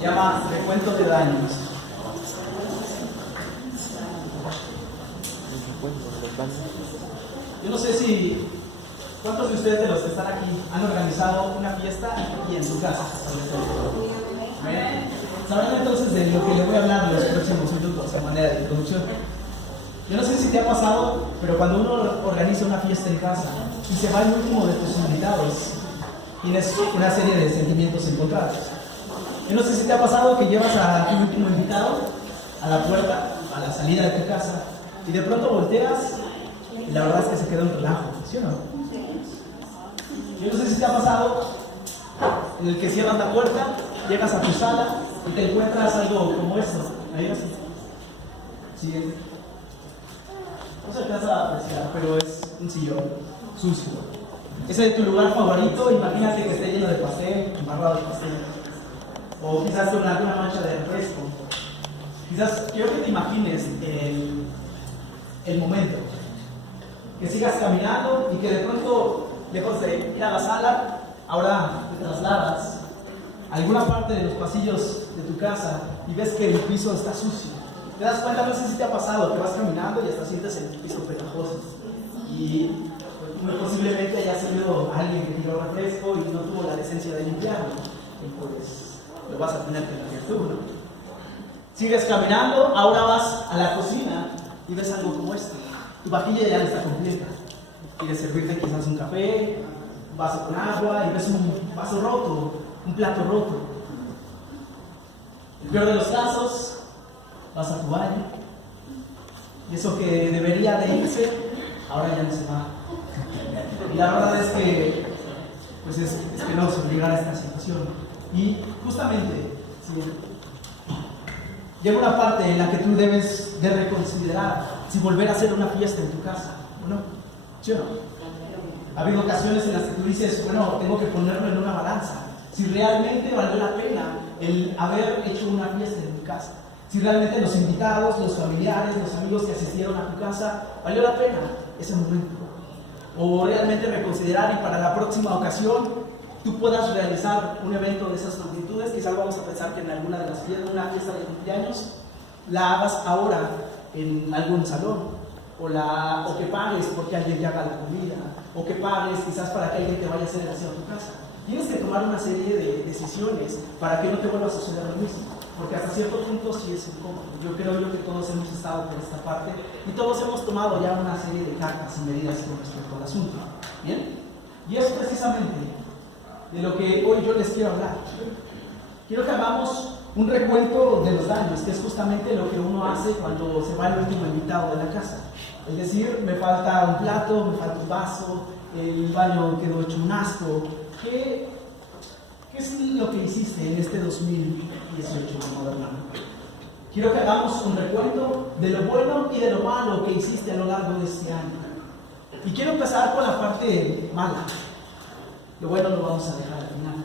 Se llama Recuento de Daños. Yo no sé si cuántos de ustedes de los que están aquí han organizado una fiesta aquí en su casa. Sabrán entonces de lo que les voy a hablar en los próximos minutos de manera de introducción. Yo no sé si te ha pasado, pero cuando uno organiza una fiesta en casa y se va el último de tus invitados, tienes una serie de sentimientos encontrados. Yo no sé si te ha pasado que llevas a tu último invitado a la puerta, a la salida de tu casa, y de pronto volteas y la verdad es que se queda un relajo, ¿sí o no? Yo no sé si te ha pasado en el que cierras la puerta, llegas a tu sala y te encuentras algo como esto. Ahí ves. Siguiente. No se alcanza a apreciar, pero es un sillón sucio. Ese es tu lugar favorito, imagínate que esté lleno de pastel, embarrado de pastel. O quizás con alguna mancha de refresco. Quizás quiero que te imagines el momento. Que sigas caminando y que de pronto, lejos de ir a la sala, ahora te trasladas a alguna parte de los pasillos de tu casa y ves que el piso está sucio. Te das cuenta, no sé si te ha pasado, que vas caminando y hasta sientes el piso pegajoso. Y muy posiblemente haya sido alguien que tiró refresco y no tuvo la decencia de limpiarlo. Y pues lo vas a tener que limpiar tú, ¿no? Sigues caminando, ahora vas a la cocina y ves algo como esto. Tu vajilla ya no está completa. Quieres servirte quizás un café, un vaso con agua y ves un vaso roto, un plato roto. El peor de los casos, vas a tu baño y eso que debería de irse, ahora ya no se va. Y la verdad es que, pues es penoso llegar a esta situación. Y justamente, sí, llega una parte en la que tú debes de reconsiderar si volver a hacer una fiesta en tu casa, ¿o no? ¿Sí o no? Ha habido ocasiones en las que tú dices, bueno, tengo que ponerlo en una balanza. Si realmente valió la pena el haber hecho una fiesta en tu casa. Si realmente los invitados, los familiares, los amigos que asistieron a tu casa, valió la pena ese momento. O realmente reconsiderar y para la próxima ocasión tú puedas realizar un evento de esas magnitudes. Quizás vamos a pensar que en alguna de las fiestas, una fiesta de cumpleaños, la hagas ahora en algún salón. O que pagues porque alguien te haga la comida. O que pagues quizás para que alguien te vaya a hacer el aseo a tu casa. Tienes que tomar una serie de decisiones para que no te vuelva a suceder lo mismo. Porque hasta cierto punto sí es incómodo. Yo creo que todos hemos estado por esta parte y todos hemos tomado ya una serie de cartas y medidas con respecto al asunto. ¿Bien? Y es precisamente de lo que hoy yo les quiero hablar. Quiero que hagamos un recuento de los daños, que es justamente lo que uno hace cuando se va el último invitado de la casa. Es decir, me falta un plato, me falta un vaso, el baño quedó hecho un asco. ¿Qué es lo que hiciste en este 2018, hermano? Quiero que hagamos un recuento de lo bueno y de lo malo que hiciste a lo largo de este año. Y quiero empezar con la parte mala. Lo bueno lo vamos a dejar al final.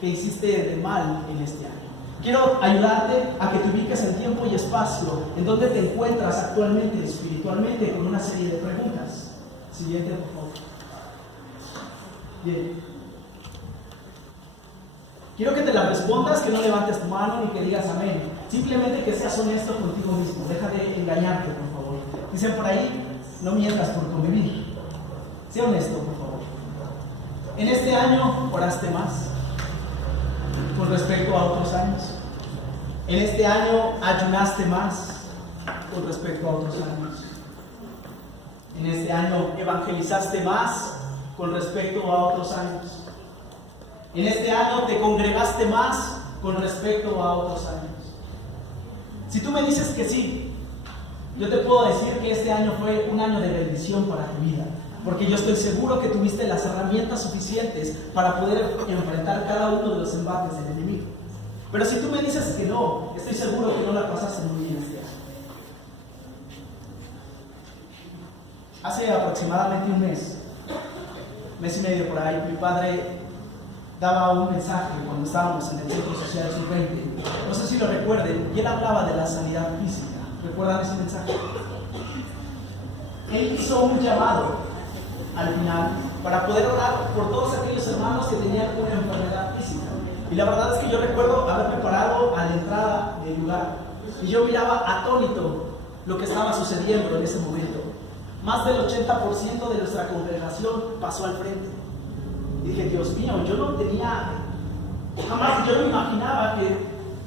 ¿Qué hiciste de mal en este año? Quiero ayudarte a que te ubiques en tiempo y espacio en donde te encuentras actualmente, espiritualmente, con una serie de preguntas. Siguiente, por favor. Bien. Quiero que te las respondas, que no levantes tu mano ni que digas amén. Simplemente que seas honesto contigo mismo. Deja de engañarte, por favor. Dicen por ahí, no mientas por convivir. Sea honesto, por favor. En este año oraste más con respecto a otros años. En este año ayunaste más con respecto a otros años. En este año evangelizaste más con respecto a otros años. En este año te congregaste más con respecto a otros años. Si tú me dices que sí, yo te puedo decir que este año fue un año de bendición para tu vida, porque yo estoy seguro que tuviste las herramientas suficientes para poder enfrentar cada uno de los embates del enemigo. Pero si tú me dices que no, estoy seguro que no la pasaste muy bien este año. Hace aproximadamente un mes y medio por ahí, mi padre daba un mensaje cuando estábamos en el Centro Social Sub-20. No sé si lo recuerden, y él hablaba de la sanidad física. ¿Recuerdan ese mensaje? Él hizo un llamado al final para poder orar por todos aquellos hermanos que tenían una enfermedad física. Y la verdad es que yo recuerdo haberme parado a la entrada del lugar y yo miraba atónito lo que estaba sucediendo en ese momento. Más del 80% de nuestra congregación pasó al frente. Y dije, Dios mío, yo no me imaginaba que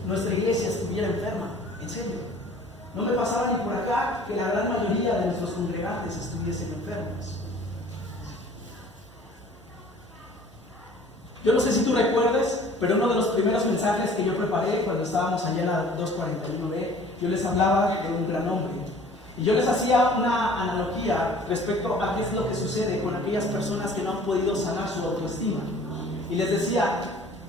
nuestra iglesia estuviera enferma, en serio. No me pasaba ni por acá que la gran mayoría de nuestros congregantes estuviesen enfermos. Yo no sé si tú recuerdes, pero uno de los primeros mensajes que yo preparé cuando estábamos allá en la 241B, yo les hablaba de un gran hombre. Y yo les hacía una analogía respecto a qué es lo que sucede con aquellas personas que no han podido sanar su autoestima. Y les decía,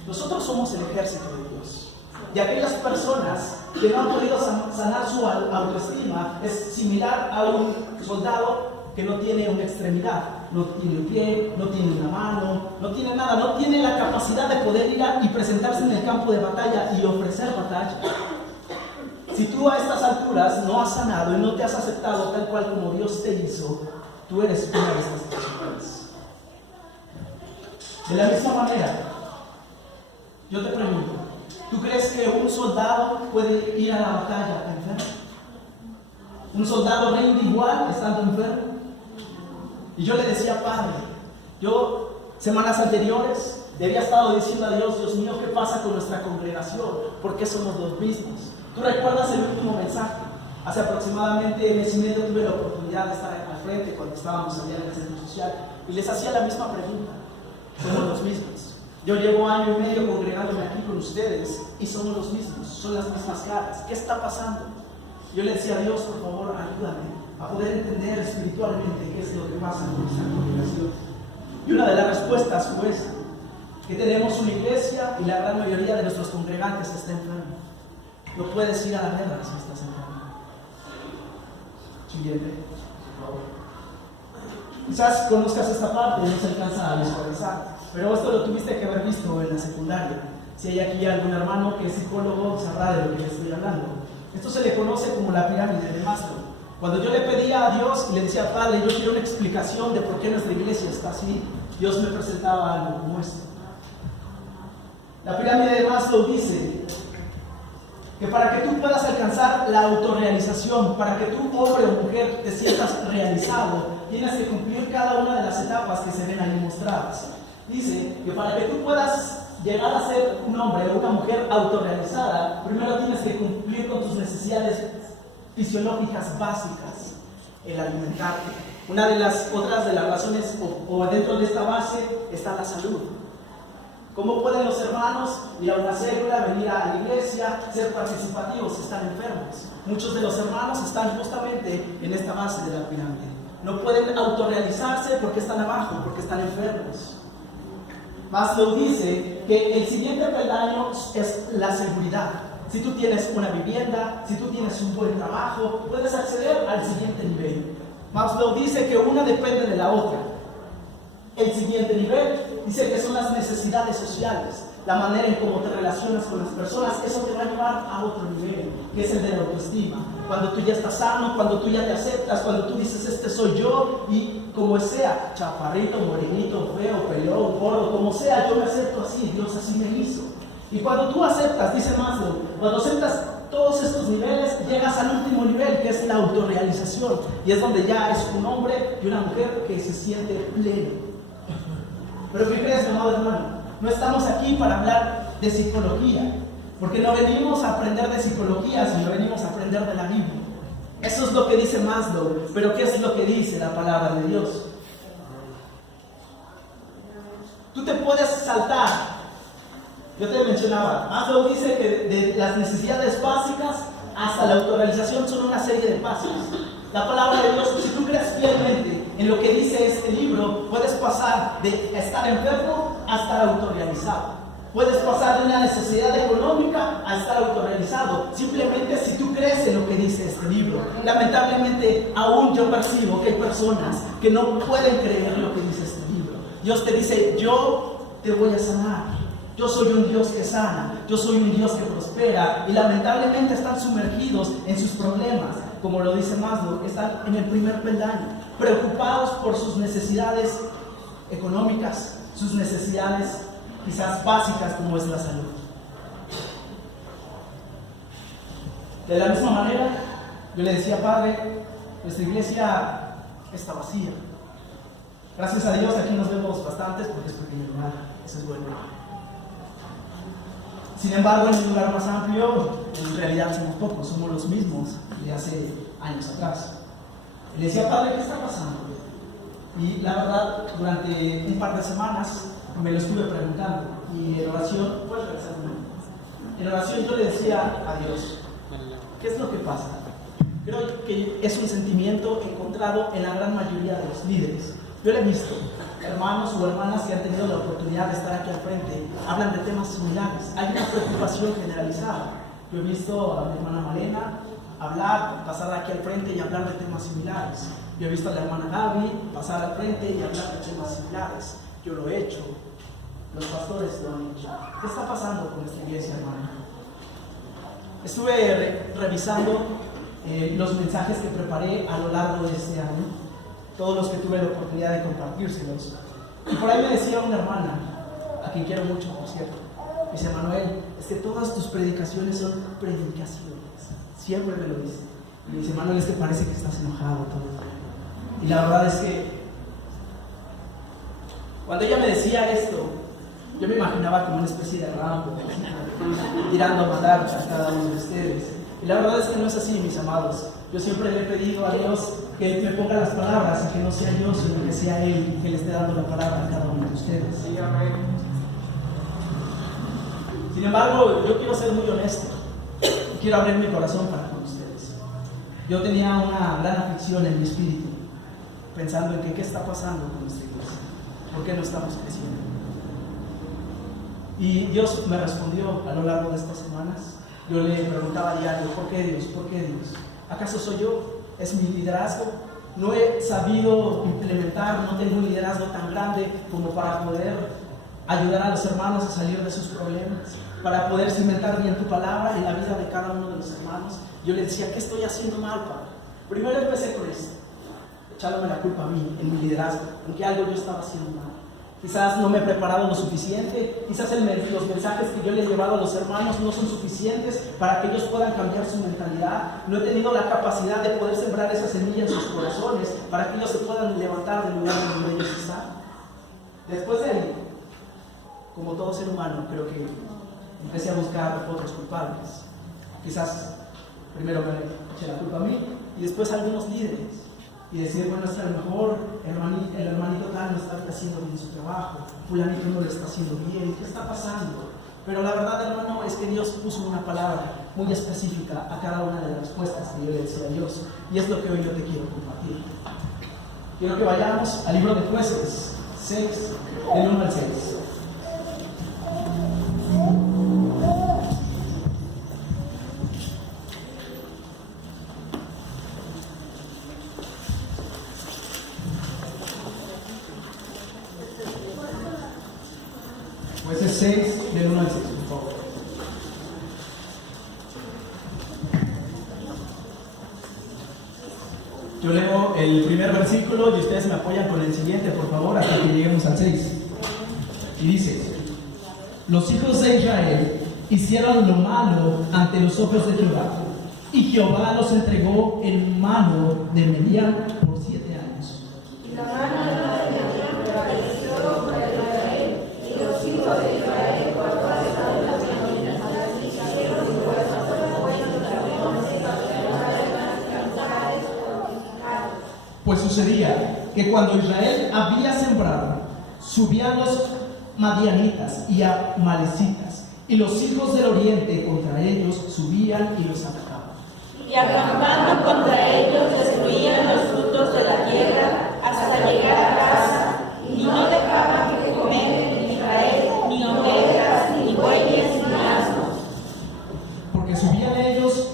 nosotros somos el ejército de Dios. Y aquellas personas que no han podido sanar su autoestima es similar a un soldado que no tiene una extremidad, no tiene un pie, no tiene una mano, no tiene nada, no tiene la capacidad de poder ir y presentarse en el campo de batalla y ofrecer batalla. Si tú a estas alturas no has sanado y no te has aceptado tal cual como Dios te hizo, tú eres una de estas personas. De la misma manera, yo te pregunto, ¿tú crees que un soldado puede ir a la batalla enfermo? ¿Un soldado rinde igual estando enfermo? Y yo le decía, Padre, yo semanas anteriores le había estado diciendo a Dios, Dios mío, ¿qué pasa con nuestra congregación? ¿Por qué somos los mismos? ¿Tú recuerdas el último mensaje? Hace aproximadamente mes y medio tuve la oportunidad de estar al frente cuando estábamos allá en el centro social y les hacía la misma pregunta. Somos los mismos. Yo llevo año y medio congregándome aquí con ustedes y somos los mismos, son las mismas caras. ¿Qué está pasando? Yo le decía a Dios, por favor, ayúdame a poder entender espiritualmente qué es lo que pasa con esta congregación. Y una de las respuestas fue esa, que tenemos una iglesia y la gran mayoría de nuestros congregantes está enfermo. No puedes ir a la guerra si estás enfermo. Siguiente, por favor. Quizás conozcas esta parte y no se alcanza a visualizar, pero esto lo tuviste que haber visto en la secundaria. Si hay aquí algún hermano que es psicólogo, sabrá de lo que le estoy hablando. Esto se le conoce como la pirámide de Maslow. Cuando yo le pedía a Dios y le decía, Padre, yo quiero una explicación de por qué nuestra iglesia está así, Dios me presentaba algo como esto. La pirámide de Maslow dice que para que tú puedas alcanzar la autorrealización, para que tú, hombre o mujer, te sientas realizado, tienes que cumplir cada una de las etapas que se ven ahí mostradas. Dice que para que tú puedas llegar a ser un hombre o una mujer autorrealizada, primero tienes que cumplir con tus necesidades fisiológicas básicas, el alimentarte. Una de las otras de las razones, o dentro de esta base, está la salud. ¿Cómo pueden los hermanos ir a una célula, venir a la iglesia, ser participativos si están enfermos? Muchos de los hermanos están justamente en esta base de la pirámide. No pueden autorrealizarse porque están abajo, porque están enfermos. Maslow dice que el siguiente peldaño es la seguridad. Si tú tienes una vivienda, si tú tienes un buen trabajo, puedes acceder al siguiente nivel. Maslow dice que una depende de la otra. El siguiente nivel dice que son las necesidades sociales, la manera en cómo te relacionas con las personas. Eso te va a llevar a otro nivel, que es el de la autoestima. Cuando tú ya estás sano, cuando tú ya te aceptas, cuando tú dices, este soy yo, y como sea, chaparrito, morenito, feo, pelón, gordo, como sea, yo me acepto así, Dios así me hizo. Y cuando tú aceptas, dice Maslow, cuando aceptas todos estos niveles, llegas al último nivel, que es la autorrealización, y es donde ya es un hombre y una mujer que se siente pleno. Pero ¿qué crees, amado hermano? No estamos aquí para hablar de psicología, porque no venimos a aprender de psicología, sino venimos a aprender de la Biblia. Eso es lo que dice Maslow, pero ¿qué es lo que dice la palabra de Dios? Tú te puedes saltar. Yo te mencionaba, Maslow dice que de las necesidades básicas hasta la autorrealización son una serie de pasos. La palabra de Dios, si tú crees fielmente en lo que dice este libro, puedes pasar de estar enfermo a estar autorrealizado. Puedes pasar de una necesidad económica a estar autorrealizado, simplemente si tú crees en lo que dice este libro. Lamentablemente, aún yo percibo que hay personas que no pueden creer lo que dice este libro. Dios te dice, yo te voy a sanar. Yo soy un Dios que sana, yo soy un Dios que prospera, y lamentablemente están sumergidos en sus problemas, como lo dice Maslow, están en el primer peldaño, preocupados por sus necesidades económicas, sus necesidades quizás básicas como es la salud. De la misma manera, yo le decía, Padre, nuestra iglesia está vacía. Gracias a Dios aquí nos vemos bastantes porque es pequeño lugar, eso es bueno. Sin embargo, en un lugar más amplio, en realidad somos pocos, somos los mismos de hace años atrás. Le decía, Padre, ¿qué está pasando? Y la verdad, durante un par de semanas me lo estuve preguntando. Y en oración, en oración yo le decía a Dios, ¿qué es lo que pasa? Creo que es un sentimiento encontrado en la gran mayoría de los líderes. Yo le he visto hermanos o hermanas que han tenido la oportunidad de estar aquí al frente, hablan de temas similares. Hay una preocupación generalizada. Yo he visto a mi hermana Malena hablar, pasar aquí al frente y hablar de temas similares. Yo he visto a la hermana Gaby pasar al frente y hablar de temas similares. Yo lo he hecho. Los pastores lo han hecho. ¿Qué está pasando con nuestra iglesia, hermano? Estuve revisando los mensajes que preparé a lo largo de este año, todos los que tuve la oportunidad de compartírselos. Y por ahí me decía una hermana, a quien quiero mucho, por cierto, me dice, Manuel, es que todas tus predicaciones son predicaciones. Siempre me lo dice. Y me dice, Manuel, es que parece que estás enojado todo el tiempo. Y la verdad es que cuando ella me decía esto, yo me imaginaba como una especie de Rambo, tirando a matar a cada uno de ustedes. Y la verdad es que no es así, mis amados. Yo siempre le he pedido a Dios que Él me ponga las palabras y que no sea yo, sino que sea Él que le esté dando la palabra a cada uno de ustedes. Sí, amén. Sin embargo, yo quiero ser muy honesto. Quiero abrir mi corazón para con ustedes. Yo tenía una gran aflicción en mi espíritu, pensando en que qué está pasando con nuestra iglesia, por qué no estamos creciendo. Y Dios me respondió a lo largo de estas semanas. Yo le preguntaba a diario, ¿por qué Dios? ¿Por qué Dios? ¿Acaso soy yo? ¿Es mi liderazgo? No he sabido implementar, no tengo un liderazgo tan grande como para poder ayudar a los hermanos a salir de sus problemas, para poder cimentar bien tu palabra en la vida de cada uno de los hermanos. Yo le decía, ¿qué estoy haciendo mal, Padre? Primero empecé con esto, echándome la culpa a mí, en mi liderazgo, en que algo yo estaba haciendo mal. Quizás no me he preparado lo suficiente, quizás los mensajes que yo le he llevado a los hermanos no son suficientes para que ellos puedan cambiar su mentalidad. No he tenido la capacidad de poder sembrar esa semilla en sus corazones para que ellos se puedan levantar del lugar donde ellos están. Después de ahí, como todo ser humano, creo que empecé a buscar otros culpables. Quizás primero me eché la culpa a mí y después a algunos líderes. Y decir, bueno, es que a lo mejor el hermanito tal no está haciendo bien su trabajo, fulanito no lo está haciendo bien, ¿qué está pasando? Pero la verdad, hermano, es que Dios puso una palabra muy específica a cada una de las respuestas que yo le decía a Dios, y es lo que hoy yo te quiero compartir. Quiero que vayamos al libro de Jueces 6, del 1 al 6. Jueces 6, del 1 al 6, por favor. Yo leo el primer versículo y ustedes me apoyan con el siguiente, por favor, hasta que lleguemos al 6. Y dice: los hijos de Israel hicieron lo malo ante los ojos de Jehová, y Jehová los entregó en mano de Medián por 7 años. Y la mano de Medián prevaleció sobre Israel, y los hijos de Israel por todas las naciones hicieron su fuerza por el cuello de los leones, las cantares fortificadas. Pues sucedía que cuando Israel había sembrado, subían los madianitas y amalecitas, y los hijos del oriente contra ellos subían y los atacaban. Y acampando contra ellos destruían los frutos de la tierra hasta llegar a Gaza, y no dejaban que comer en Israel ni ovejas, ni bueyes, ni asnos. Porque subían ellos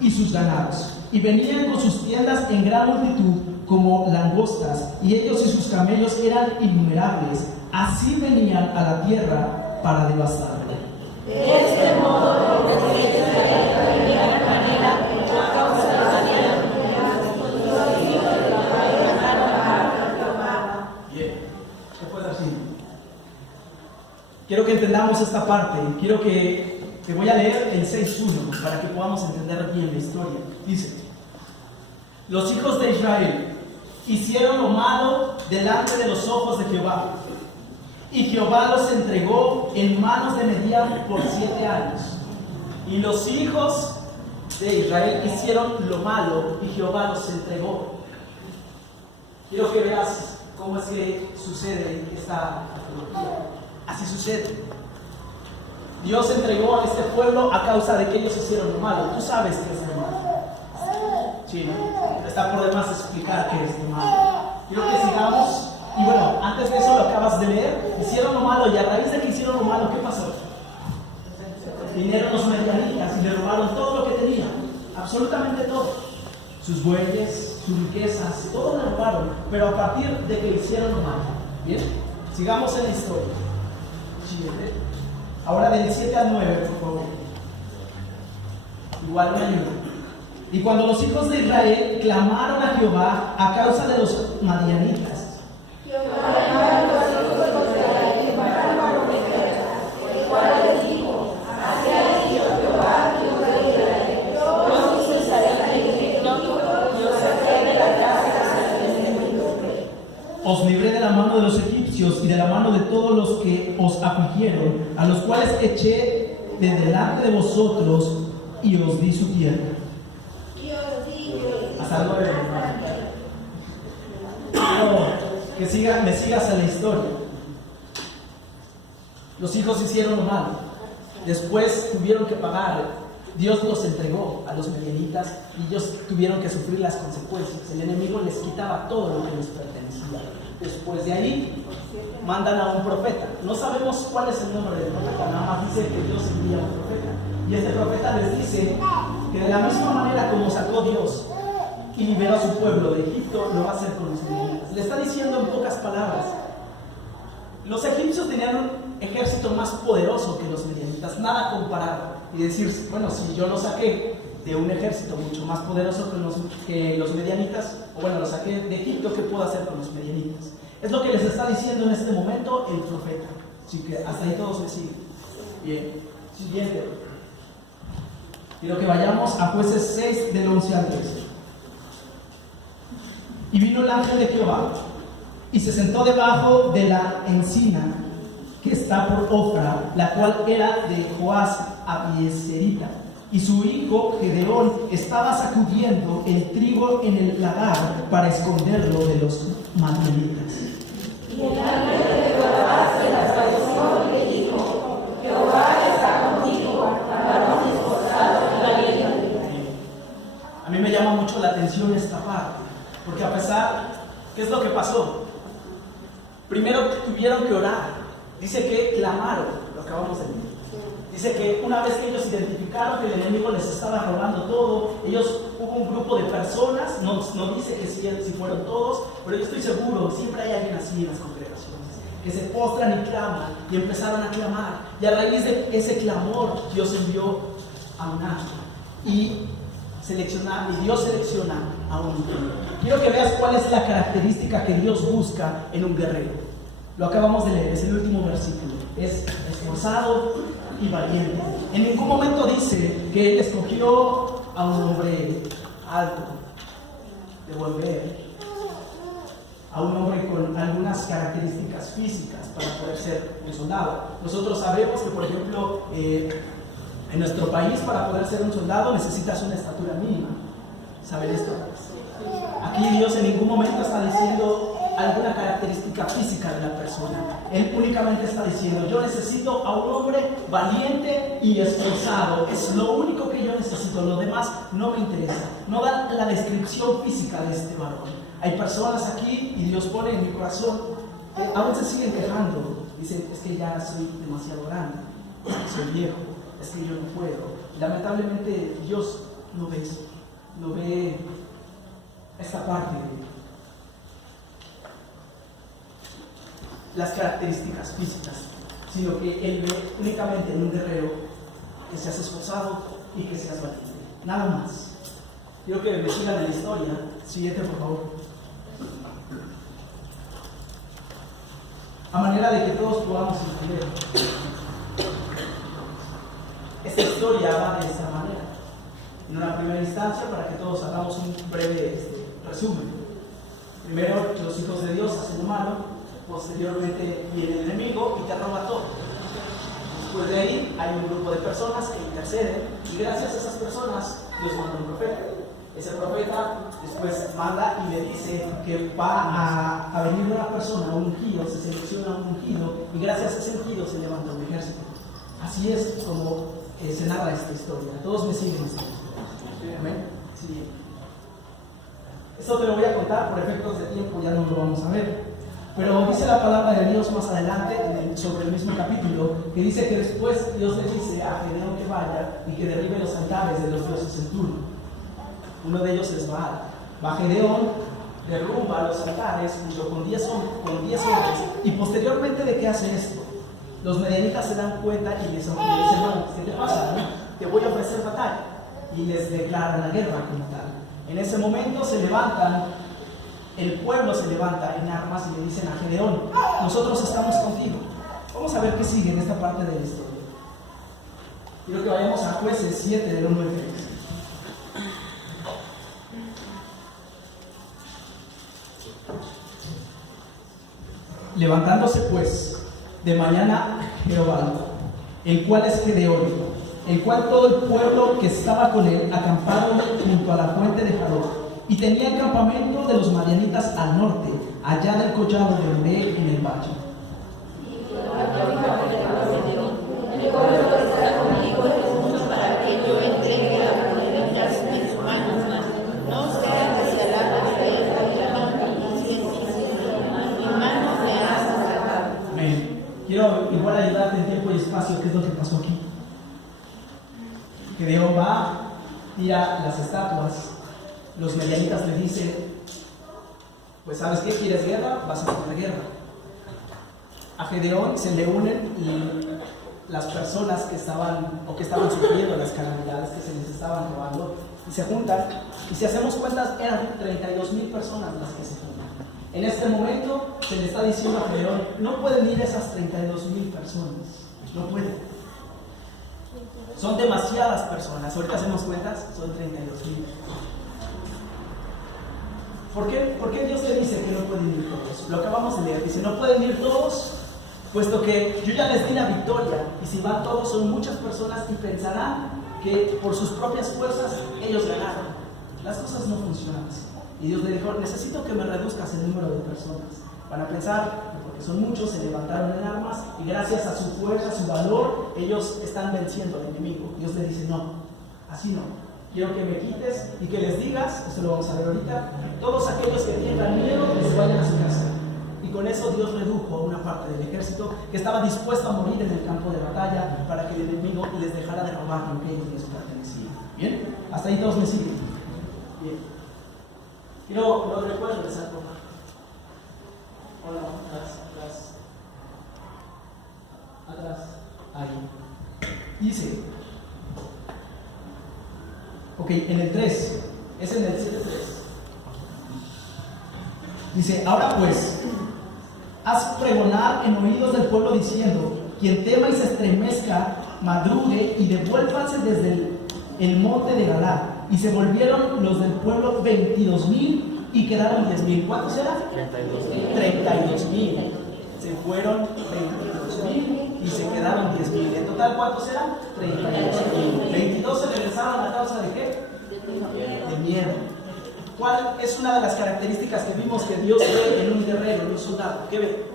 y sus ganados, y venían con sus tiendas en gran multitud como langostas, y ellos y sus camellos eran innumerables. Así venían a la tierra para devastarla. De este modo los reyes de Israel de gran manera a causa de la tierra y los hijos de Israel ganaron a Jehová. Bien, ¿qué puede decir? veamos esta parte. Quiero que te voy a leer el 6.1 para que podamos entender bien la historia. Dice: los hijos de Israel hicieron lo malo delante de los ojos de Jehová, y Jehová los entregó en manos de Medián por 7 años. Y los hijos de Israel hicieron lo malo y Jehová los entregó. Quiero que veas cómo es que sucede esta antología. Así sucede. Dios entregó a este pueblo a causa de que ellos hicieron lo malo. Tú sabes qué es lo malo. Sí, ¿no? Está por demás explicar qué es lo malo. Quiero que sigamos. Y bueno, antes de eso lo acabas de leer. Hicieron lo malo y a raíz de que hicieron lo malo, ¿qué pasó? Vinieron los medianitas y le robaron todo lo que tenían. Absolutamente todo. Sus bueyes, sus riquezas, todo le robaron. Pero a partir de que hicieron lo malo. Bien, sigamos en la historia. Siguiente. Ahora del 7 al 9, por favor. Igual me ayuda. Y cuando los hijos de Israel clamaron a Jehová a causa de los madianitas, os libré de la mano de los egipcios y de la mano de todos los que os afligieron, a los cuales eché de delante de vosotros y os di su tierra. Hasta luego. Quiero que me sigas en la historia. Los hijos hicieron lo malo. Después tuvieron que pagar. Dios los entregó a los medianitas y ellos tuvieron que sufrir las consecuencias. El enemigo les quitaba todo lo que les pertenecía. Después de ahí, mandan a un profeta. No sabemos cuál es el nombre del profeta, nada más dice que Dios envía a un profeta. Y este profeta les dice que de la misma manera como sacó Dios y liberó a su pueblo de Egipto, lo va a hacer con los medianitas. Le está diciendo en pocas palabras: los egipcios tenían un ejército más poderoso que los medianitas, nada comparado. Y decir, bueno, si yo lo saqué de un ejército mucho más poderoso que los medianitas, o bueno, lo saqué de Egipto, ¿qué puedo hacer con los medianitas? Es lo que les está diciendo en este momento el profeta. Así que hasta ahí todos me siguen. Bien, siguiente. Quiero que vayamos a Jueces 6 del 11 al 13. Y vino el ángel de Jehová y se sentó debajo de la encina que está por Ofra, la cual era de Joás Abieserita, y su hijo Gedeón estaba sacudiendo el trigo en el lagar para esconderlo de los madianitas. Y el ángel de Jehová se le apareció y le dijo: Jehová está contigo, varón esforzado y valiente. A mí me llama mucho la atención esta parte, porque a pesar, ¿qué es lo que pasó? Primero tuvieron que orar. Dice que clamaron, lo acabamos de leer. Dice que una vez que ellos identificaron que el enemigo les estaba robando todo, hubo un grupo de personas, no dice que si fueron todos, pero yo estoy seguro, siempre hay alguien así en las congregaciones, que se postran y claman, y empezaron a clamar, y a raíz de ese clamor, Dios envió a un ángel, y Dios selecciona a un guerrero. Quiero que veas cuál es la característica que Dios busca en un guerrero. Lo acabamos de leer, es el último versículo. Es esforzado y valiente. En ningún momento dice que él escogió a un hombre alto, de buen ver, a un hombre con algunas características físicas para poder ser un soldado. Nosotros sabemos que, por ejemplo, en nuestro país, para poder ser un soldado necesitas una estatura mínima. ¿Saben esto? Aquí Dios en ningún momento está diciendo alguna característica física de la persona. Él únicamente está diciendo: yo necesito a un hombre valiente y esforzado. Es lo único que yo necesito. Lo demás no me interesa. No da la descripción física de este varón. Hay personas aquí, y Dios pone en mi corazón, que aún se siguen quejando. Dicen: es que ya soy demasiado grande, es que soy viejo, es que yo no puedo. Y lamentablemente Dios no ve eso. No ve esta parte de las características físicas, sino que Él ve únicamente en un guerrero que seas esforzado y que seas valiente. Nada más. Quiero que me sigan en la historia. Siguiente, por favor. A manera de que todos podamos entender. esta historia va de esta manera. En una primera instancia, para que todos hagamos un breve resumen. Primero, los hijos de Dios hacen lo malo, posteriormente viene el enemigo y te roba todo. Después de ahí hay un grupo de personas que interceden y gracias a esas personas Dios manda un profeta. Ese profeta después manda y le dice que va a venir una persona, un ungido, se selecciona un ungido y gracias a ese ungido se levanta un ejército. Así es como se narra esta historia. Todos me siguen esta historia. ¿Amén? Sí. Esto te lo voy a contar por efectos de tiempo, ya no lo vamos a ver. Pero dice la palabra de Dios más adelante, sobre el mismo capítulo, que dice que después Dios le dice a Gedeón que vaya y que derribe los altares de los dioses en turno. Uno de ellos es Baal. Va Gedeón, derrumba los altares junto con 10 hombres, y posteriormente de qué hace esto, los medianitas se dan cuenta y le dicen, bueno, ¿qué te pasa? Te voy a ofrecer batalla. Y les declaran la guerra como tal. En ese momento se levantan, el pueblo se levanta en armas y le dicen a Gedeón, nosotros estamos contigo. Vamos a ver qué sigue en esta parte de la historia. Quiero que vayamos a Jueces 7 del 1 al 3. Levantándose pues de mañana Jeroboam, el cual es Gedeón, el cual todo el pueblo que estaba con él acamparon junto a la fuente de Jaroc, y tenía el campamento de los madianitas al norte, allá del collado de Oreb en el valle. Para que yo entregue la madianitas en sus manos, no sea que se la mi mano me ha sacado. Amén. Quiero igual ayudarte en tiempo y espacio, qué es lo que pasó aquí. Gedeón va, tira las estatuas, los medianitas le dicen, pues ¿sabes qué? ¿Quieres guerra? Vas a tener guerra. A Gedeón se le unen las personas que estaban sufriendo las calamidades que se les estaban robando y se juntan, y si hacemos cuentas eran 32,000 personas las que se juntan. En este momento se le está diciendo a Gedeón, no pueden ir esas 32,000 personas, no pueden. Son demasiadas personas. Ahorita hacemos cuentas, son 32,000. ¿Por qué Dios le dice que no pueden ir todos? Lo acabamos de leer. Dice, no pueden ir todos, puesto que yo ya les di la victoria. Y si van todos, son muchas personas y pensarán que por sus propias fuerzas ellos ganaron. Las cosas no funcionan así. Y Dios le dijo, necesito que me reduzcas el número de personas. Van a pensar que porque son muchos, se levantaron en armas y gracias a su fuerza, a su valor, ellos están venciendo al enemigo. Dios le dice, no, así no. Quiero que me quites y que les digas, esto lo vamos a ver ahorita, todos aquellos que tengan miedo, que se vayan a su casa. Y con eso Dios redujo a una parte del ejército que estaba dispuesto a morir en el campo de batalla para que el enemigo les dejara de robar lo que ellos les pertenecía. ¿Bien? Hasta ahí todos me siguen. Bien. Quiero, ¿lo recuerdo regresar por favor? Hola, atrás, ahí. Dice, ok, en el 3, es en el 7.3. Dice, ahora pues, haz pregonar en oídos del pueblo diciendo, quien tema y se estremezca, madrugue y devuélvanse desde el monte de Galad. Y se volvieron los del pueblo 22,000 y quedaron 10,000. ¿Cuántos eran? 32,000. Se fueron 22,000 y se quedaron 10,000. En total, ¿cuántos eran? 32,000. 22 se regresaron a causa de qué? De miedo. ¿Cuál es una de las características que vimos que Dios ve en un guerrero, en un soldado? ¿Qué ve?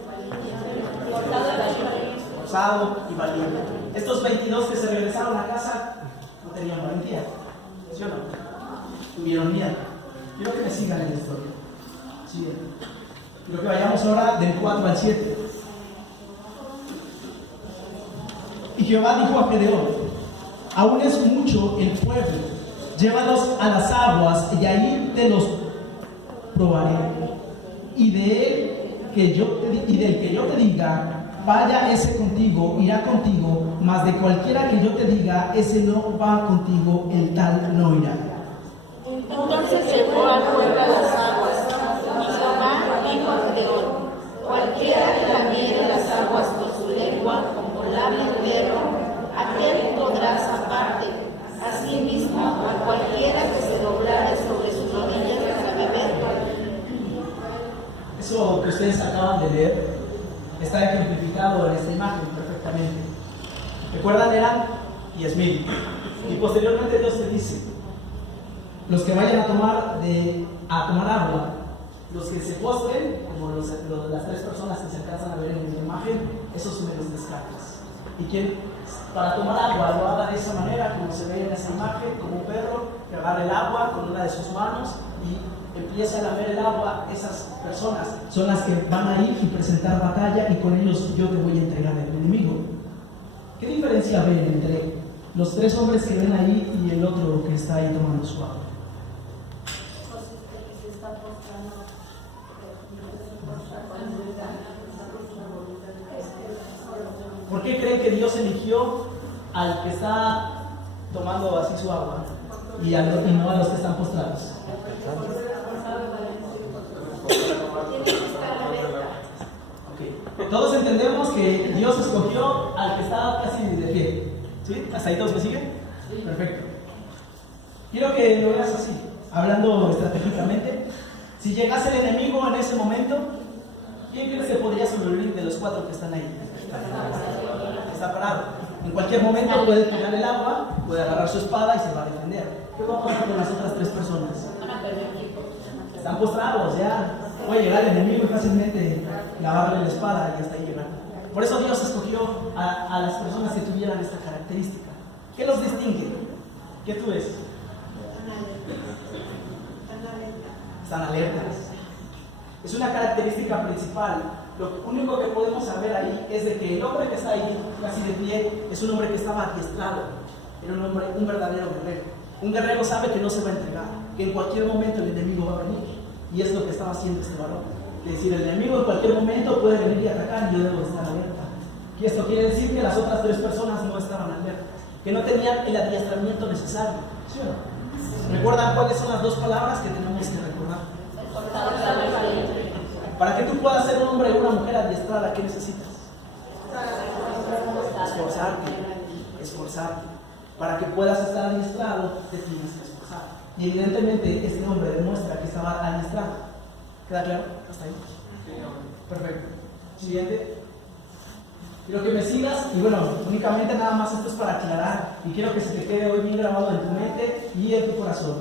Forzado y valiente. Estos 22 que se regresaron a casa no tenían valentía. ¿Sí o no? Tuvieron miedo. Quiero que me sigan en la historia. Sigan. Quiero que vayamos ahora del 4 al 7. Y Jehová dijo a Gedeón, aún es mucho el pueblo, llévalos a las aguas y ahí te los probaré. Y del que yo te diga, vaya ese contigo, irá contigo, mas de cualquiera que yo te diga, ese no va contigo, el tal no irá. Entonces se fue al pueblo a las aguas, y Jehová dijo a Gedeón, cualquiera que lamiere las aguas con su lengua, como labia el perro, aquel podrá zafar ustedes acaban de leer está ejemplificado en esta imagen perfectamente. ¿Recuerdan? Eran 10,000. Y posteriormente Dios te dice, los que vayan a tomar agua, los que se postren, como las 3 personas que se alcanzan a ver en la imagen, esos me los descartas. Y quien para tomar agua lo haga de esa manera, como se ve en esa imagen, como un perro que agarra el agua con una de sus manos y empieza a lamer el agua, esas personas son las que van a ir y presentar batalla, y con ellos yo te voy a entregar al enemigo. ¿Qué diferencia ven entre los 3 hombres que ven ahí y el otro que está ahí tomando su agua? ¿Por qué creen que Dios eligió al que está tomando así su agua y no a los que están postrados? Okay. Todos entendemos que Dios escogió al que estaba casi de pie. ¿Sí? ¿Hasta ahí todos me siguen? Sí. Perfecto. Quiero que lo veas así, hablando estratégicamente. Si llegase el enemigo en ese momento, ¿quién crees que podría sobrevivir de los 4 que están ahí? Está parado. En cualquier momento puede tirar el agua, puede agarrar su espada y se va a defender. ¿Qué va a pasar con las otras 3 personas? Están postrados, ya. Puede llegar el enemigo y fácilmente lavarle la espada y hasta ahí llegar. Por eso Dios escogió a las personas que tuvieran esta característica. ¿Qué los distingue? ¿Qué tú ves? Están alertas. Es una característica principal. Lo único que podemos saber ahí es de que el hombre que está ahí casi de pie es un hombre que estaba adiestrado. Era un verdadero guerrero. Un guerrero sabe que no se va a entregar, que en cualquier momento el enemigo va a venir. Y es lo que estaba haciendo este varón. Es decir, el enemigo en cualquier momento puede venir y atacar y yo debo estar alerta. Y esto quiere decir que las otras 3 personas no estaban alertas, que no tenían el adiestramiento necesario. ¿Sí o no? ¿Recuerdan cuáles son las 2 palabras que tenemos que recordar? Para que tú puedas ser un hombre o una mujer adiestrada, ¿qué necesitas? Esforzarte. Para que puedas estar adiestrado, te tienes que esforzar. Y evidentemente este hombre demuestra que estaba adiestrado. ¿Queda claro? ¿Hasta ahí? Perfecto. Siguiente. Quiero que me sigas y bueno, únicamente nada más esto es para aclarar y quiero que se te quede hoy bien grabado en tu mente y en tu corazón.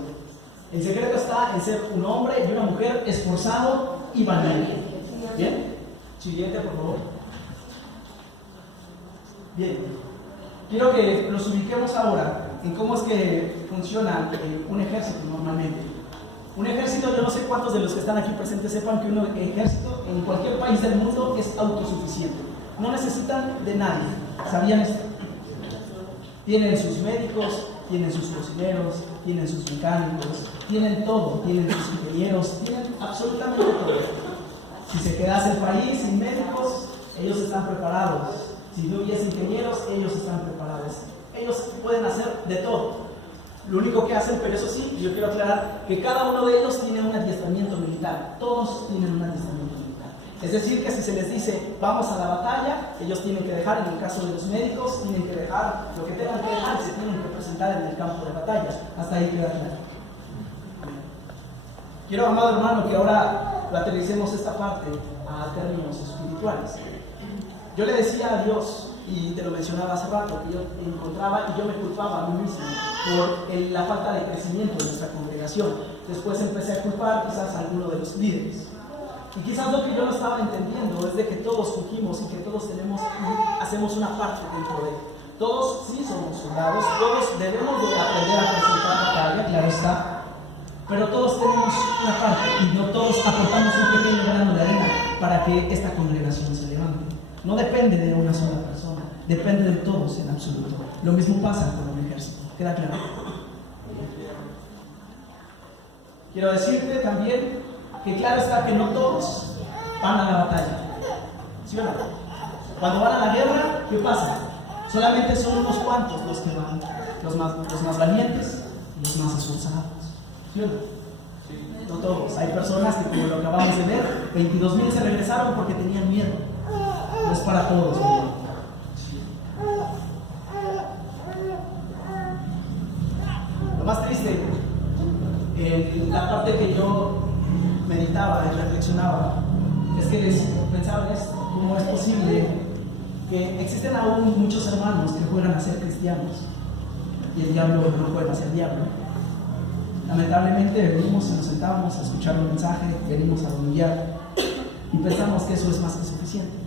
El secreto está en ser un hombre y una mujer esforzado y valiente. ¿Bien? Siguiente, por favor. Bien. Quiero que nos ubiquemos ahora en cómo es que funciona un ejército normalmente. Un ejército, yo no sé cuántos de los que están aquí presentes sepan que un ejército en cualquier país del mundo es autosuficiente. No necesitan de nadie. ¿Sabían esto? Tienen sus médicos, tienen sus cocineros, tienen sus mecánicos, tienen todo, tienen sus ingenieros, tienen absolutamente todo. Si se quedase el país sin médicos, ellos están preparados. Si no hubiese ingenieros, ellos están preparados. Ellos pueden hacer de todo. Lo único que hacen, pero eso sí, yo quiero aclarar que cada uno de ellos tiene un adiestramiento militar. Todos tienen un adiestramiento militar. Es decir, que si se les dice, vamos a la batalla, ellos tienen que dejar, en el caso de los médicos, tienen que dejar lo que tengan que dejar y se tienen que presentar en el campo de batalla. Hasta ahí queda claro. Quiero, amado hermano, que ahora latericemos esta parte a términos espirituales. Yo le decía a Dios, y te lo mencionaba hace rato, que yo encontraba y yo me culpaba a mí mismo por la falta de crecimiento de nuestra congregación. Después empecé a culpar quizás a alguno de los líderes. Y quizás lo que yo no estaba entendiendo es de que todos fugimos y que todos hacemos una parte dentro de él. Todos sí somos soldados, todos debemos de aprender a presentar batalla, claro está, pero todos tenemos una parte y no todos aportamos un pequeño grano de arena para que esta congregación se levante. No depende de una sola persona, depende de todos en absoluto. Lo mismo pasa con un ejército, ¿queda claro? Quiero decirte también que claro está que no todos van a la batalla. ¿Sí o no? Cuando van a la guerra, ¿qué pasa? Solamente son unos cuantos los que van, los más valientes y los más esforzados. ¿Sí o no? No todos. Hay personas que, como lo acabamos de ver, 22,000 se regresaron porque tenían miedo. No es para todos. Lo más triste, en la parte que yo meditaba y reflexionaba, es que les pensaba en esto, cómo es posible que existen aún muchos hermanos que juegan a ser cristianos y el diablo no juega a ser diablo. Lamentablemente venimos y nos sentamos a escuchar un mensaje, venimos a humillar y pensamos que eso es más que suficiente.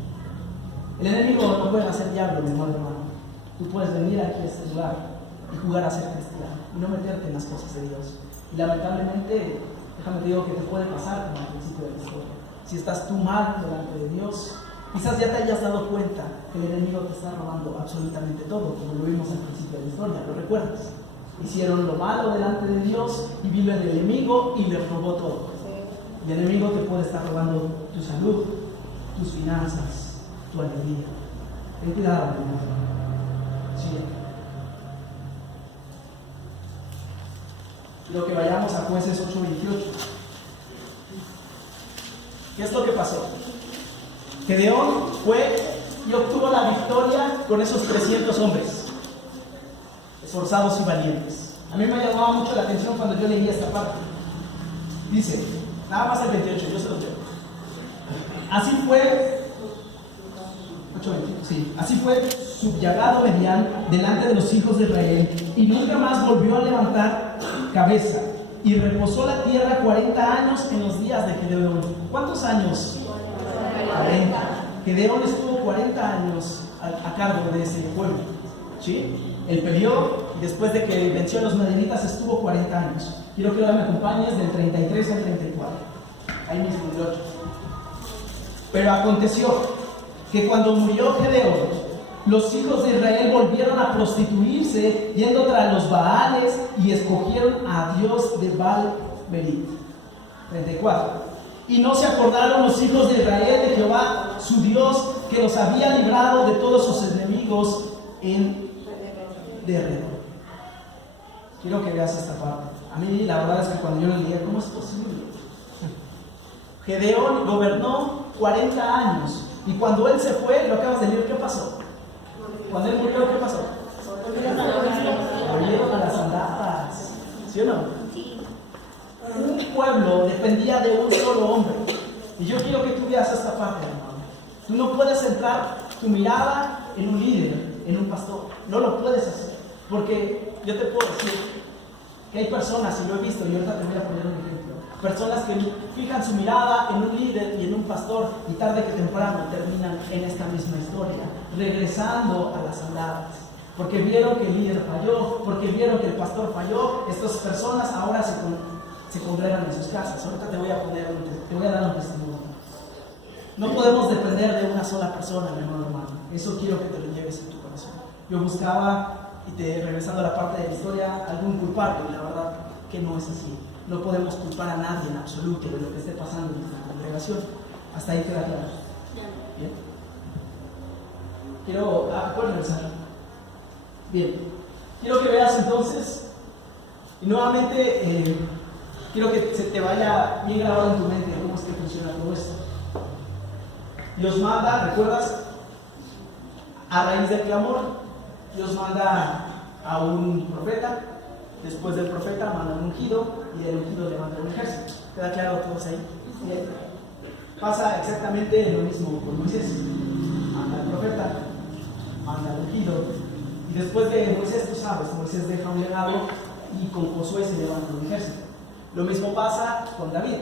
El enemigo no juega a ser diablo, mi hermano. Tú puedes venir aquí a este lugar y jugar a ser cristiano y no meterte en las cosas de Dios. Y lamentablemente, déjame te digo que te puede pasar como al principio de la historia. Si estás tú mal delante de Dios, quizás ya te hayas dado cuenta que el enemigo te está robando absolutamente todo, como lo vimos al principio de la historia, ¿lo recuerdas? Hicieron lo malo delante de Dios y vino el enemigo y les robó todo. El enemigo te puede estar robando tu salud, tus finanzas, tu alegría. Ten cuidado, mi hermano. Sí. Quiero que vayamos a Jueces 8:28. ¿Qué es lo que pasó? Gedeón fue y obtuvo la victoria con esos 300 hombres, esforzados y valientes. A mí me llamaba mucho la atención cuando yo leía esta parte. Dice, nada más el 28, yo se los leo. Así fue, 8:28, sí, así fue subyugado Medián delante de los hijos de Israel y nunca más volvió a levantar cabeza y reposó la tierra 40 años en los días de Gedeón. ¿Cuántos años? 40. Gedeón estuvo 40 años a cargo de ese pueblo, ¿sí? El periodo, después de que venció a los madianitas, estuvo 40 años. Quiero que ahora me acompañes del 33 al 34. Ahí mismo, el 8. Pero aconteció que cuando murió Gedeón, los hijos de Israel volvieron a prostituirse, yendo tras los Baales, y escogieron a Dios de Baal-Berit. 34. Y no se acordaron los hijos de Israel de Jehová, su Dios, que los había librado de todos sus enemigos en derredor. Quiero que veas esta parte. A mí la verdad es que cuando yo lo leía, ¿cómo es posible? Gedeón gobernó 40 años y cuando él se fue, lo acabas de leer, ¿qué pasó? Cuando él murió, ¿qué pasó? Volvieron a las andadas, ¿sí o no? Sí. Un pueblo dependía de un solo hombre. Y yo quiero que tú veas esta parte, hermano. Tú no puedes centrar tu mirada en un líder, en un pastor. No lo puedes hacer. Porque yo te puedo decir que hay personas, y lo he visto, y ahorita te voy a poner un ejemplo. Personas que fijan su mirada en un líder y en un pastor, y tarde que temprano terminan en esta misma historia, regresando a las andadas. Porque vieron que el líder falló, porque vieron que el pastor falló. Estas personas ahora se congregan en sus casas. Ahorita te voy a dar un testimonio. No podemos depender de una sola persona, mi hermano. Eso quiero que te lo lleves en tu corazón. Yo buscaba, regresando a la parte de la historia, algún culpable, y la verdad que no es así. No podemos culpar a nadie en absoluto de lo que esté pasando en nuestra congregación. Hasta ahí queda claro. Bien. ¿Puedes regresar? Bien. Quiero que veas entonces, y nuevamente quiero que se te vaya bien grabado en tu mente cómo es que funciona todo esto. Dios manda, ¿recuerdas? A raíz del clamor, Dios manda a un profeta. Después del profeta manda un ungido y del ungido levanta un ejército. ¿Queda claro todos ahí? Bien. Pasa exactamente lo mismo con Moisés. Manda al profeta, manda al ungido. Y después de Moisés, tú sabes, Moisés deja un legado y con Josué se levanta un ejército. Lo mismo pasa con David.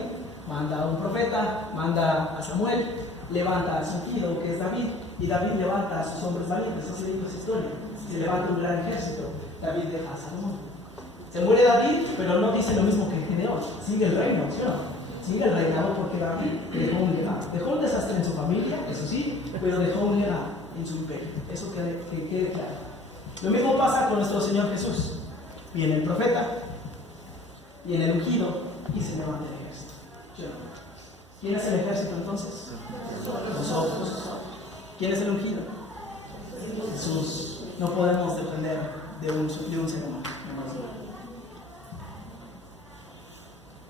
Manda a un profeta, manda a Samuel, levanta a su ungido, que es David, y David levanta a sus hombres valientes. Así dice esa historia. Se levanta un gran ejército. David deja a Salomón. Se muere David, pero no dice lo mismo que Gedeón. Sigue el reino, ¿sí o no? Sigue el reinado porque David dejó un legado. Dejó un desastre en su familia, eso sí, pero dejó un legado en su imperio. Eso que quede claro. Lo mismo pasa con nuestro Señor Jesús. Viene el profeta, viene el ungido y se levanta el ejército. ¿Sí o no? ¿Quién es el ejército entonces? Nosotros. ¿Quién es el ungido? Jesús. No podemos depender de un ser humano.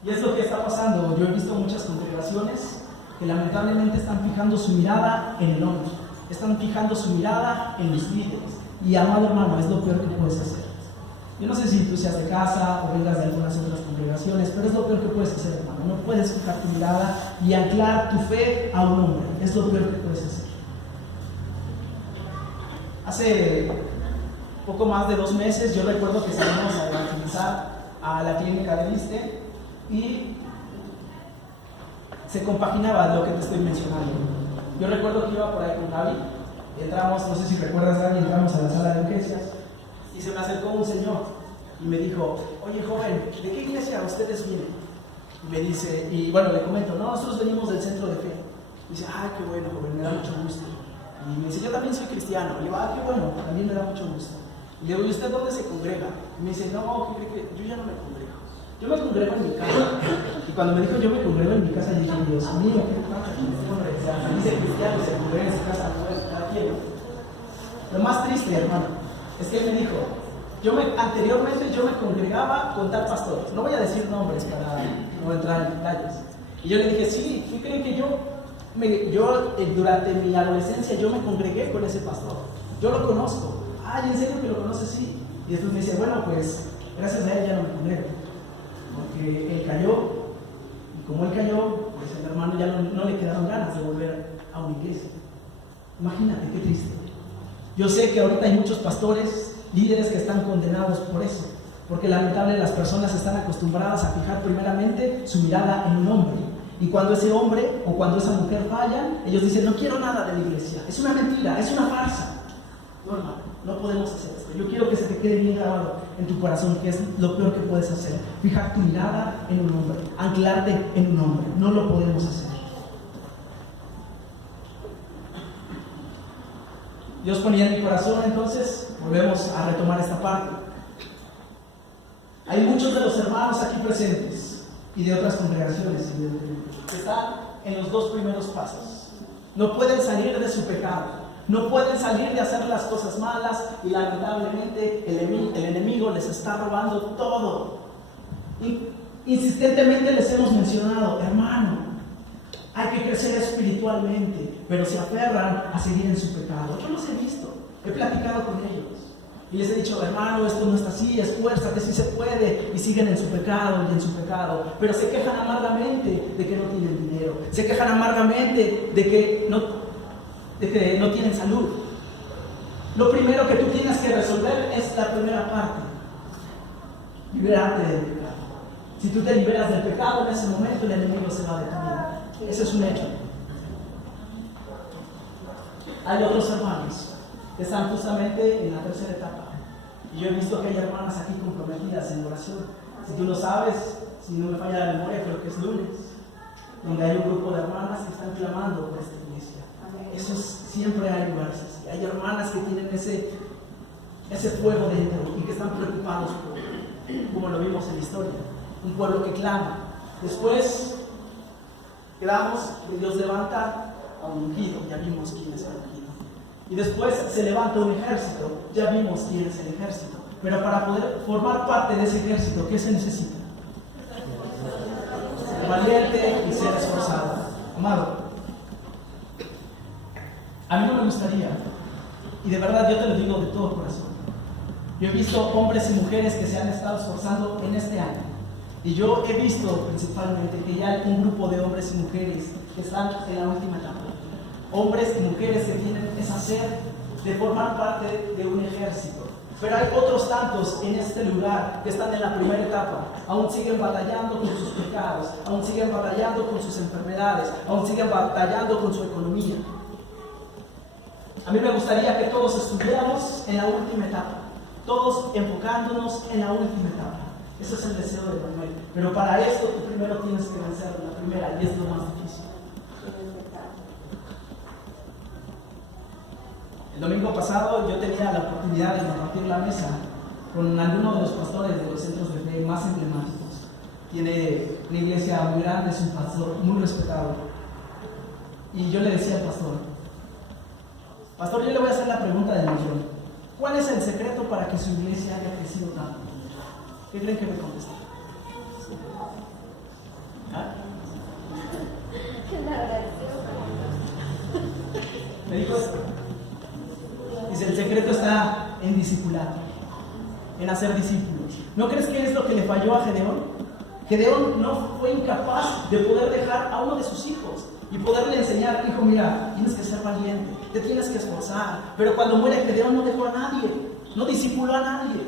Y es lo que está pasando. Yo he visto muchas congregaciones que lamentablemente están fijando su mirada en el hombre, están fijando su mirada en los líderes. Y amado hermano, es lo peor que puedes hacer. Yo no sé si tú seas de casa o vengas de algunas otras congregaciones, pero es lo peor que puedes hacer, hermano. No puedes fijar tu mirada y anclar tu fe a un hombre. Es lo peor que puedes hacer. Hace poco más de 2 meses yo recuerdo que salimos a evangelizar a la clínica de Viste y se compaginaba lo que te estoy mencionando. Yo recuerdo que iba por ahí con Gaby, entramos, no sé si recuerdas, Gaby, entramos a la sala de urgencias y se me acercó un señor y me dijo: oye, joven, ¿de qué iglesia ustedes vienen? Y me dice, y bueno, le comento, no, nosotros venimos del Centro de Fe. Y dice, ah, qué bueno, joven, me da mucho gusto. Y me dice, yo también soy cristiano. Y le digo, ah, qué bueno, también me da mucho gusto. Y le digo, ¿y usted dónde se congrega? Y me dice, no, ¿qué cree que yo ya no me congrego? Yo me congrego en mi casa. Y cuando me dijo yo me congrego en mi casa, yo dije, Dios mío, ¿qué pasa? Dice cristiano y se congrega en su casa, no es cada quien. Lo más triste, hermano, es que él me dijo, anteriormente yo me congregaba con tal pastor. No voy a decir nombres para no entrar en detalles. Y yo le dije, sí, ¿qué creen que durante mi adolescencia yo me congregué con ese pastor? Yo lo conozco. Ay, ¿en serio que lo conoces? Sí. Y después me dice, bueno, pues gracias a él ya no me congrego, porque él cayó, y como él cayó, pues el hermano ya no le quedaron ganas de volver a una iglesia. Imagínate, qué triste. Yo sé que ahorita hay muchos pastores, líderes que están condenados por eso, porque lamentablemente las personas están acostumbradas a fijar primeramente su mirada en un hombre, y cuando ese hombre o cuando esa mujer fallan, ellos dicen, no quiero nada de la iglesia, es una mentira, es una farsa. No, hermano, no podemos hacer esto. Yo quiero que se te quede bien grabado en tu corazón, que es lo peor que puedes hacer: fijar tu mirada en un hombre, anclarte en un hombre. No lo podemos hacer. Dios ponía en mi corazón, entonces volvemos a retomar esta parte. Hay muchos de los hermanos aquí presentes y de otras congregaciones que están en los 2 primeros pasos. No pueden salir de su pecado. No pueden salir de hacer las cosas malas y lamentablemente el enemigo les está robando todo. Insistentemente les hemos mencionado, hermano, hay que crecer espiritualmente, pero se aferran a seguir en su pecado. Yo los he visto, he platicado con ellos y les he dicho, hermano, esto no está así, esfuérzate, sí se puede, y siguen en su pecado y en su pecado, pero se quejan amargamente de que no tienen dinero, se quejan amargamente de que no tienen salud. Lo primero que tú tienes que resolver es la primera parte: liberarte del pecado. Si tú te liberas del pecado, en ese momento el enemigo se va de tu vida. Ese es un hecho. Hay otros hermanos que están justamente en la tercera etapa, y yo he visto que hay hermanas aquí comprometidas en oración. Si tú lo sabes, si no me falla la memoria, creo que es lunes, donde hay un grupo de hermanas que están clamando por esta iglesia. Eso siempre hay lugares así. Hay hermanas que tienen ese fuego dentro y que están preocupados por, como lo vimos en la historia, un pueblo que clama. Después quedamos que Dios levanta a un ungido, ya vimos quién es el ungido. Y después se levanta un ejército, ya vimos quién es el ejército. Pero para poder formar parte de ese ejército, ¿qué se necesita? Ser valiente y ser esforzado. Amado, a mí no me gustaría, y de verdad yo te lo digo de todo corazón, yo he visto hombres y mujeres que se han estado esforzando en este año, y yo he visto principalmente que ya hay un grupo de hombres y mujeres que están en la última etapa, hombres y mujeres que tienen esa sed de formar parte de un ejército. Pero hay otros tantos en este lugar que están en la primera etapa, aún siguen batallando con sus pecados, aún siguen batallando con sus enfermedades, aún siguen batallando con su economía. A mí me gustaría que todos estuviéramos en la última etapa, todos enfocándonos en la última etapa. Ese es el deseo de Manuel. Pero para esto tú primero tienes que vencer la primera, y es lo más difícil. El domingo pasado yo tenía la oportunidad de compartir la mesa con alguno de los pastores de los centros de fe más emblemáticos. Tiene una iglesia muy grande, es un pastor muy respetado. Y yo le decía al pastor, yo le voy a hacer la pregunta del millón. ¿Cuál es el secreto para que su iglesia haya crecido tanto? ¿Qué creen que me contestó? ¿Ah? Me dijo esto. Dice, el secreto está en discipular, en hacer discípulos. ¿No crees que es lo que le falló a Gedeón? Gedeón no fue incapaz de poder dejar a uno de sus hijos y poderle enseñar, hijo, mira, tienes que ser valiente, te tienes que esforzar. Pero cuando muere Gedeón no dejó a nadie, no discipuló a nadie.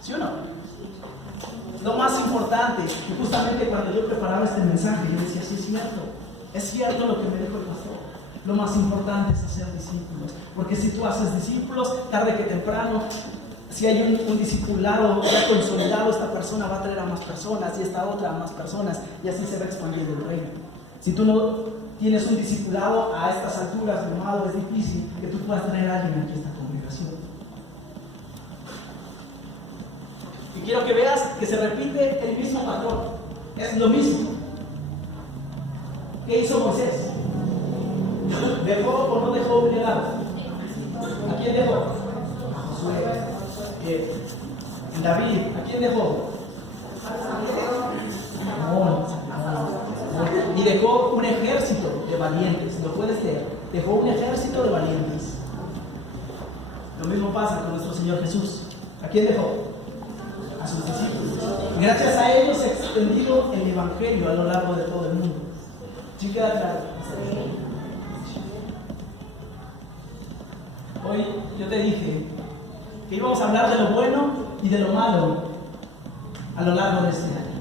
¿Sí o no? Lo más importante, y justamente cuando yo preparaba este mensaje, yo decía, sí, es cierto lo que me dijo el pastor. Lo más importante es hacer discípulos, porque si tú haces discípulos, tarde que temprano, si hay un discipulado ya consolidado, esta persona va a traer a más personas y esta otra a más personas, y así se va expandiendo el reino. Si tú no tienes un discipulado a estas alturas, mi amado, es difícil que tú puedas traer a alguien aquí a esta congregación. Y quiero que veas que se repite el mismo patrón, es lo mismo. ¿Qué hizo Moisés? ¿Dejó o no dejó un legado? ¿A quién dejó? A Josué. Bien. David, ¿a quién dejó? Y dejó un ejército de valientes. ¿Lo puedes leer? Dejó un ejército de valientes. Lo mismo pasa con nuestro Señor Jesús. ¿A quién dejó? A sus discípulos. Gracias a ellos se ha extendido el evangelio a lo largo de todo el mundo. ¿Sí queda claro? Hoy yo te dije que íbamos a hablar de lo bueno y de lo malo a lo largo de este año.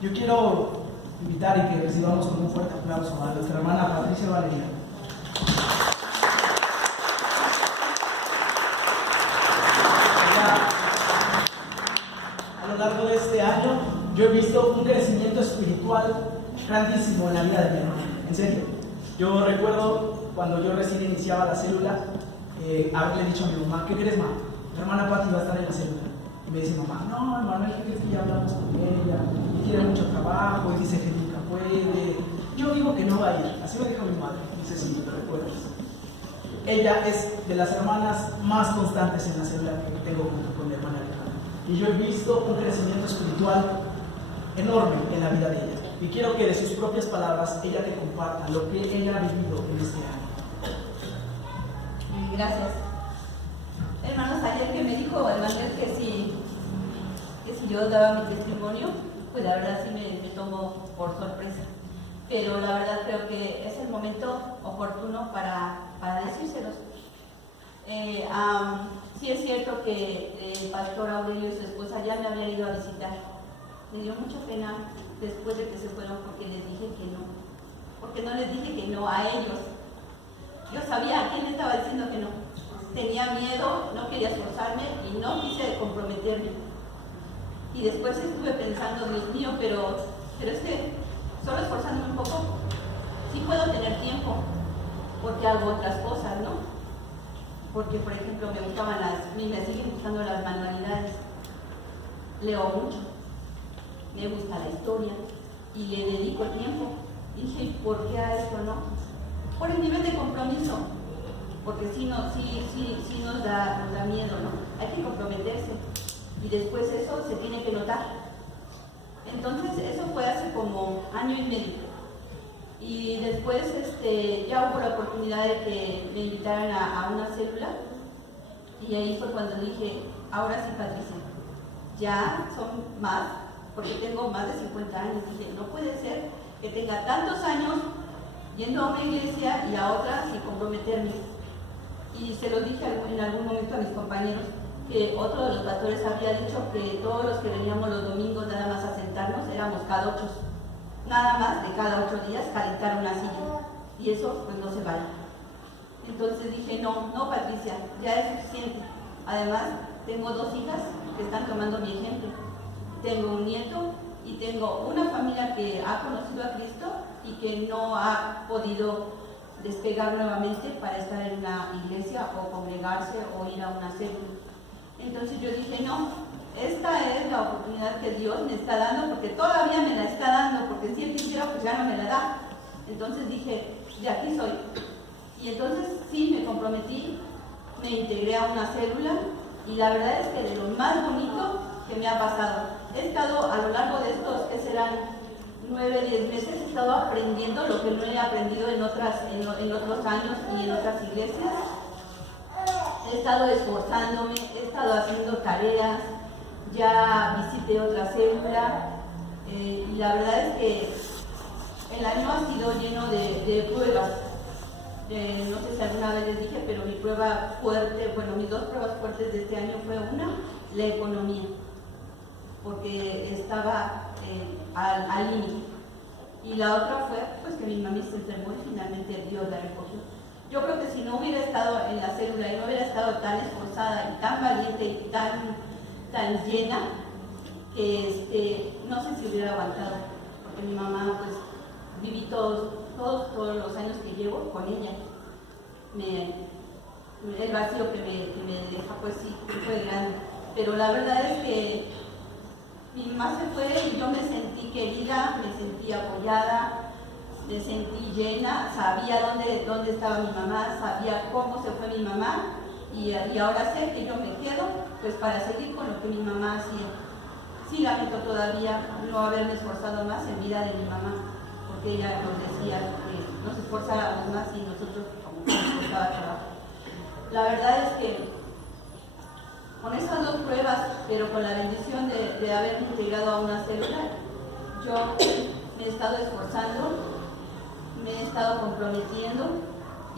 Yo quiero invitar y que recibamos con un fuerte aplauso a nuestra hermana Patricia Valeria. A lo largo de este año yo he visto un crecimiento espiritual grandísimo en la vida de mi hermana. En serio. Yo recuerdo cuando yo recién iniciaba la célula, haberle dicho a mi mamá, ¿qué crees, mamá? Mi hermana Pati va a estar en la célula. Y me dice mamá, no, hermana, ¿qué crees que ya hablamos con ella? Y tiene mucho trabajo, y dice que nunca puede. Yo digo que no va a ir. Así me dijo mi madre. Dice, sí, te recuerdas. Ella es de las hermanas más constantes en la célula que tengo junto con mi hermana Alejandra. Y yo he visto un crecimiento espiritual enorme en la vida de ella. Y quiero que de sus propias palabras ella te comparta lo que ella ha vivido en este año. Gracias. Hermanos, ayer que me dijo el Manuel que si yo daba mi testimonio, pues la verdad sí me tomó por sorpresa. Pero la verdad creo que es el momento oportuno para decírselos. Sí es cierto que el pastor Aurelio y su esposa ya me habían ido a visitar. Me dio mucha pena después de que se fueron porque les dije que no. Porque no les dije que no a ellos. Yo sabía a quién le estaba diciendo que no. Tenía miedo, no quería esforzarme y no quise comprometerme. Y después estuve pensando, Dios mío, pero es que solo esforzándome un poco, sí puedo tener tiempo, porque hago otras cosas, ¿no? Porque, por ejemplo, me siguen gustando las manualidades. Leo mucho, me gusta la historia y le dedico el tiempo. Y dije, ¿por qué a esto no? Por el nivel de compromiso, porque sí nos da miedo, ¿no? Hay que comprometerse y después eso se tiene que notar. Entonces eso fue hace como año y medio y después ya hubo la oportunidad de que me invitaran a una célula y ahí fue cuando dije, ahora sí, Patricia, ya son más, porque tengo más de 50 años. Dije, no puede ser que tenga tantos años yendo a una iglesia y a otra sin comprometerme. Y se lo dije en algún momento a mis compañeros, que otro de los pastores había dicho que todos los que veníamos los domingos nada más a sentarnos éramos cadochos. Nada más de cada 8 días calentar una silla. Y eso pues no se vale. Entonces dije, no, Patricia, ya es suficiente. Además, tengo 2 hijas que están tomando mi ejemplo. Tengo un nieto y tengo una familia que ha conocido a Cristo y que no ha podido despegar nuevamente para estar en una iglesia o congregarse o ir a una célula. Entonces yo dije, no, esta es la oportunidad que Dios me está dando, porque todavía me la está dando, porque si Él quisiera, pues ya no me la da. Entonces dije, de aquí soy. Y entonces sí, me comprometí, me integré a una célula y la verdad es que de lo más bonito que me ha pasado, he estado a lo largo de estos, que serán 9, 10 meses, he estado aprendiendo lo que no he aprendido en otros años y en otras iglesias. He estado esforzándome, he estado haciendo tareas, ya visité otra célula, y la verdad es que el año ha sido lleno de pruebas. No sé si alguna vez les dije, pero mi prueba fuerte, bueno, mis dos pruebas fuertes de este año fue una, la economía, porque estaba al límite. Y la otra fue pues que mi mami se enfermó y finalmente Dios la recogió. Yo creo que si no hubiera estado en la célula y no hubiera estado tan esforzada y tan valiente y tan llena, que no sé si hubiera aguantado, porque mi mamá, pues viví todos los años que llevo con ella. El vacío que me deja, pues sí, fue grande. Pero la verdad es que mi mamá se fue y yo me sentí querida, me sentí apoyada, me sentí llena, sabía dónde estaba mi mamá, sabía cómo se fue mi mamá, y ahora sé que yo me quedo pues para seguir con lo que mi mamá hacía. Sí lamento todavía no haberme esforzado más en vida de mi mamá, porque ella nos decía que nos esforzáramos más y nosotros como que nos costaba trabajo. La verdad es que con esas dos pruebas, pero con la bendición de haberme integrado a una célula, yo me he estado esforzando, me he estado comprometiendo,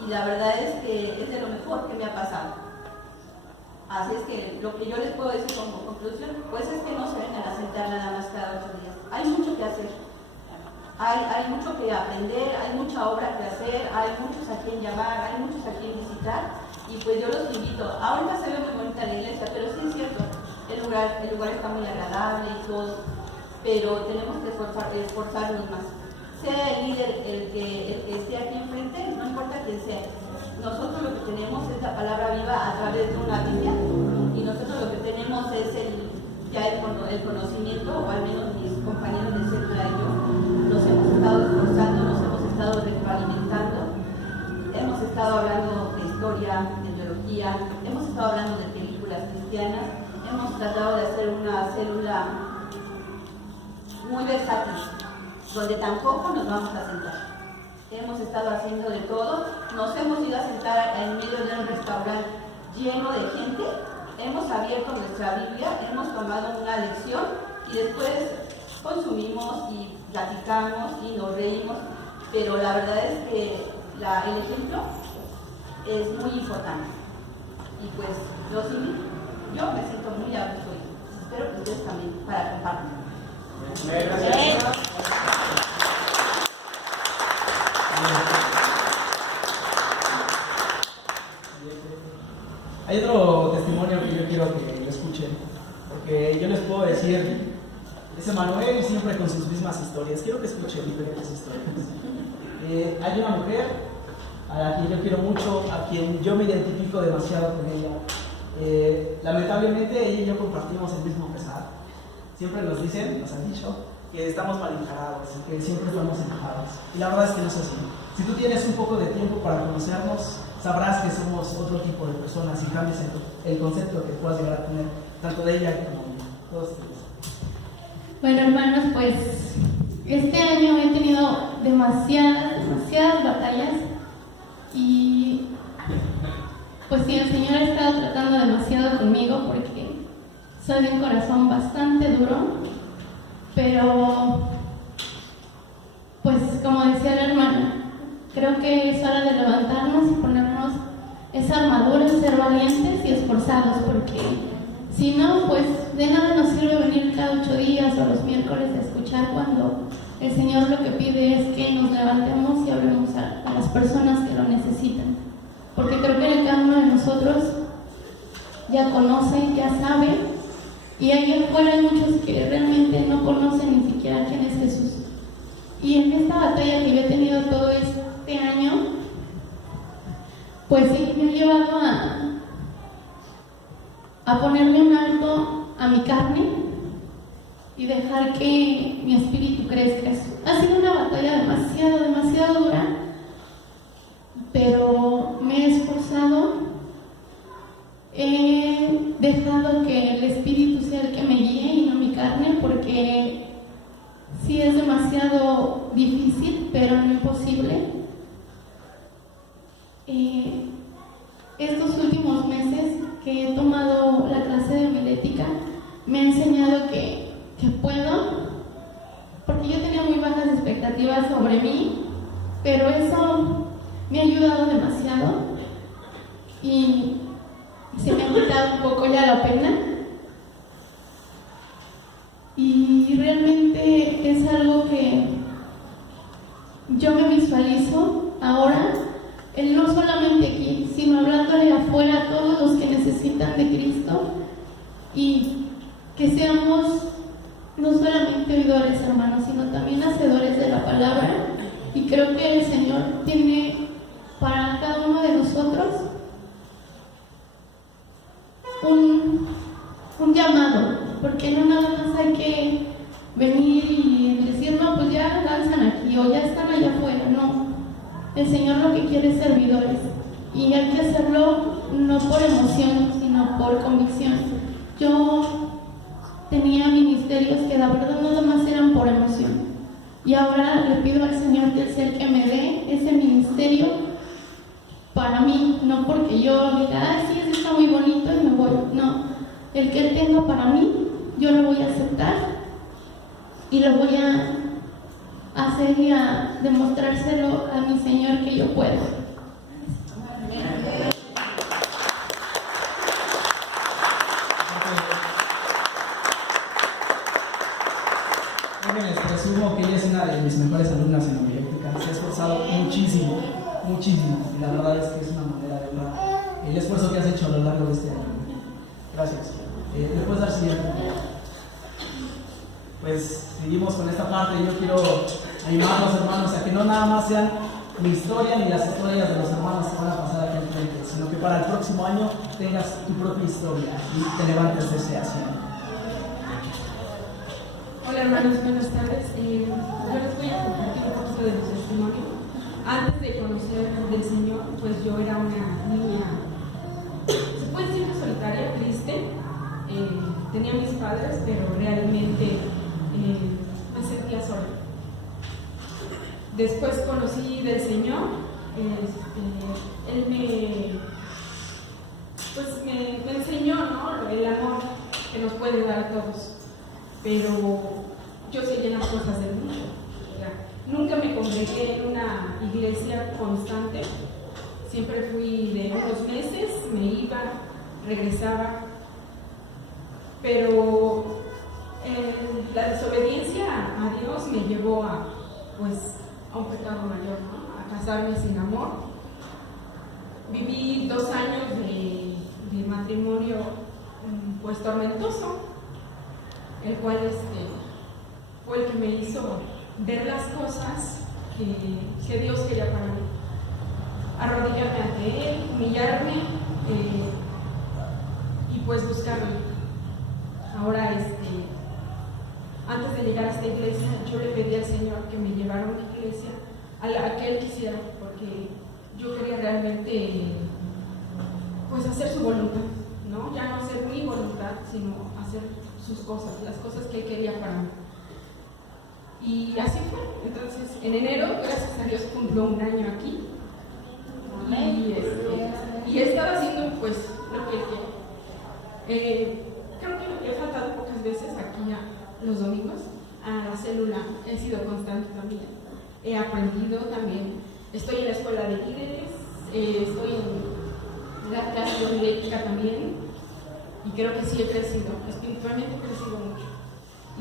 y la verdad es que es de lo mejor que me ha pasado. Así es que lo que yo les puedo decir como conclusión, pues es que no se vengan a sentar nada más cada 8 días. Hay mucho que hacer, hay mucho que aprender, hay mucha obra que hacer, hay muchos a quien llamar, hay muchos a quien visitar, y pues yo los invito. Ahorita se ve muy bonita la iglesia, pero sí es cierto, el lugar está muy agradable y todo, pero tenemos que esforzarnos más. Sea el líder el que esté aquí enfrente, no importa quién sea. Nosotros lo que tenemos es la palabra viva a través de una Biblia, y nosotros lo que tenemos es el conocimiento, o al menos mis compañeros de célula y yo nos hemos estado esforzando, nos hemos estado retroalimentando, hemos estado hablando de historia, de biología, hemos estado hablando de películas cristianas, hemos tratado de hacer una célula muy versátil, donde tampoco nos vamos a sentar. Hemos estado haciendo de todo, nos hemos ido a sentar en medio de un restaurante lleno de gente, hemos abierto nuestra Biblia, hemos tomado una lección y después consumimos y platicamos y nos reímos, pero la verdad es que el ejemplo es muy importante. Y pues los invito, yo me siento muy a gusto y espero que ustedes también, para compartir. Gracias. Hay otro testimonio que yo quiero que lo escuchen, porque yo les puedo decir, es Emanuel siempre con sus mismas historias. Quiero que escuchen diferentes historias. Hay una mujer a la que yo quiero mucho, a quien yo me identifico demasiado con ella. Lamentablemente ella y yo compartimos el mismo pesar. Siempre nos han dicho que estamos mal encarados y que siempre estamos enojados. Y la verdad es que no es así. Si tú tienes un poco de tiempo para conocernos, sabrás que somos otro tipo de personas y cambias el concepto que puedas llegar a tener, tanto de ella como de mí. Todos ustedes. Bueno, hermanos, pues este año he tenido demasiadas batallas, y pues sí, el Señor ha estado tratando demasiado conmigo porque soy de un corazón bastante duro, pero pues como decía la hermana, creo que es hora de levantarnos y ponernos esa armadura, ser valientes y esforzados, porque si no, pues de nada nos sirve venir cada 8 días o los miércoles a escuchar, cuando el Señor lo que pide es que nos levantemos y hablemos a las personas que lo necesitan, porque creo que cada uno de nosotros ya conoce, ya sabe, y allá afuera hay muchos que realmente no conocen ni siquiera quién es Jesús. Y en esta batalla que yo he tenido todo este año, pues sí, me ha llevado a ponerle un alto a mi carne y dejar que mi espíritu crezca. Ha sido una batalla demasiado dura, pero me he esforzado, he dejado que el espíritu sea el que me guíe y no mi carne, porque sí es demasiado difícil, pero no imposible. Estos últimos meses que he tomado la clase de homilética me ha enseñado expectativas sobre mí, pero eso me ha ayudado demasiado y se me ha quitado un poco ya la pena. Y realmente es algo que yo me visualizo ahora, no solamente aquí, sino hablándole afuera a todos los que necesitan de Cristo, y que seamos no solamente oidores, hermanos, sino también hacedores de la palabra. Y creo que el Señor tiene para cada uno de nosotros un llamado, porque no nada más hay que venir y decir, no, pues ya lanzan aquí o ya están allá afuera. No, el Señor lo que quiere es servidores, y hay que hacerlo no por emoción, sino por convicción. Yo tenía ministerios que la verdad nada más eran por emoción, y ahora le pido al Señor que sea el que me dé ese ministerio para mí, no porque yo diga, sí, eso está muy bonito y me voy. No, el que Él tenga para mí, yo lo voy a aceptar y lo voy a hacer y a demostrárselo a mi Señor que yo puedo. Les presumo que ella es una de mis mejores alumnas en homilética. Se ha esforzado muchísimo, muchísimo. Y la verdad es que es una manera de honrar el esfuerzo que has hecho a lo largo de este año. Gracias. ¿Le puedes dar siguiente? Pues seguimos con esta parte. Yo quiero animar a los hermanos a que no nada más sean mi historia ni las historias de los hermanos que van a pasar aquí al frente, sino que para el próximo año tengas tu propia historia y te levantes de ese asiento. Hola hermanos, buenas tardes. Yo les voy a compartir un poquito de mi testimonio. Antes de conocer del Señor, pues yo era una niña, se puede decir que solitaria, triste. Tenía mis padres, pero realmente me sentía sola. Después conocí del Señor. Él me enseñó, ¿no?, el amor que nos puede dar a todos. Pero yo seguía en las cosas del mundo. Nunca me congregué en una iglesia constante. Siempre fui de unos meses, me iba, regresaba. Pero la desobediencia a Dios me llevó a un pecado mayor, ¿no?, a casarme sin amor. Viví 2 años de matrimonio pues tormentoso, el cual fue el que me hizo ver las cosas que Dios quería para mí. Arrodillarme ante Él, humillarme y pues buscarlo. Ahora, antes de llegar a esta iglesia, yo le pedí al Señor que me llevara a una iglesia a la que Él quisiera, porque yo quería realmente pues hacer su voluntad, ¿no? Ya no hacer mi voluntad, sino hacer sus cosas, las cosas que Él quería para mí. Y así fue. Entonces, en enero, gracias a Dios, cumplió 1 año aquí. Y he estado haciendo pues lo que Él quiere. Creo que he faltado pocas veces aquí los domingos a la célula. He sido constante también. He aprendido también. Estoy en la escuela de líderes, estoy en la clase de homilética también. Y creo que sí he crecido, espiritualmente he crecido mucho.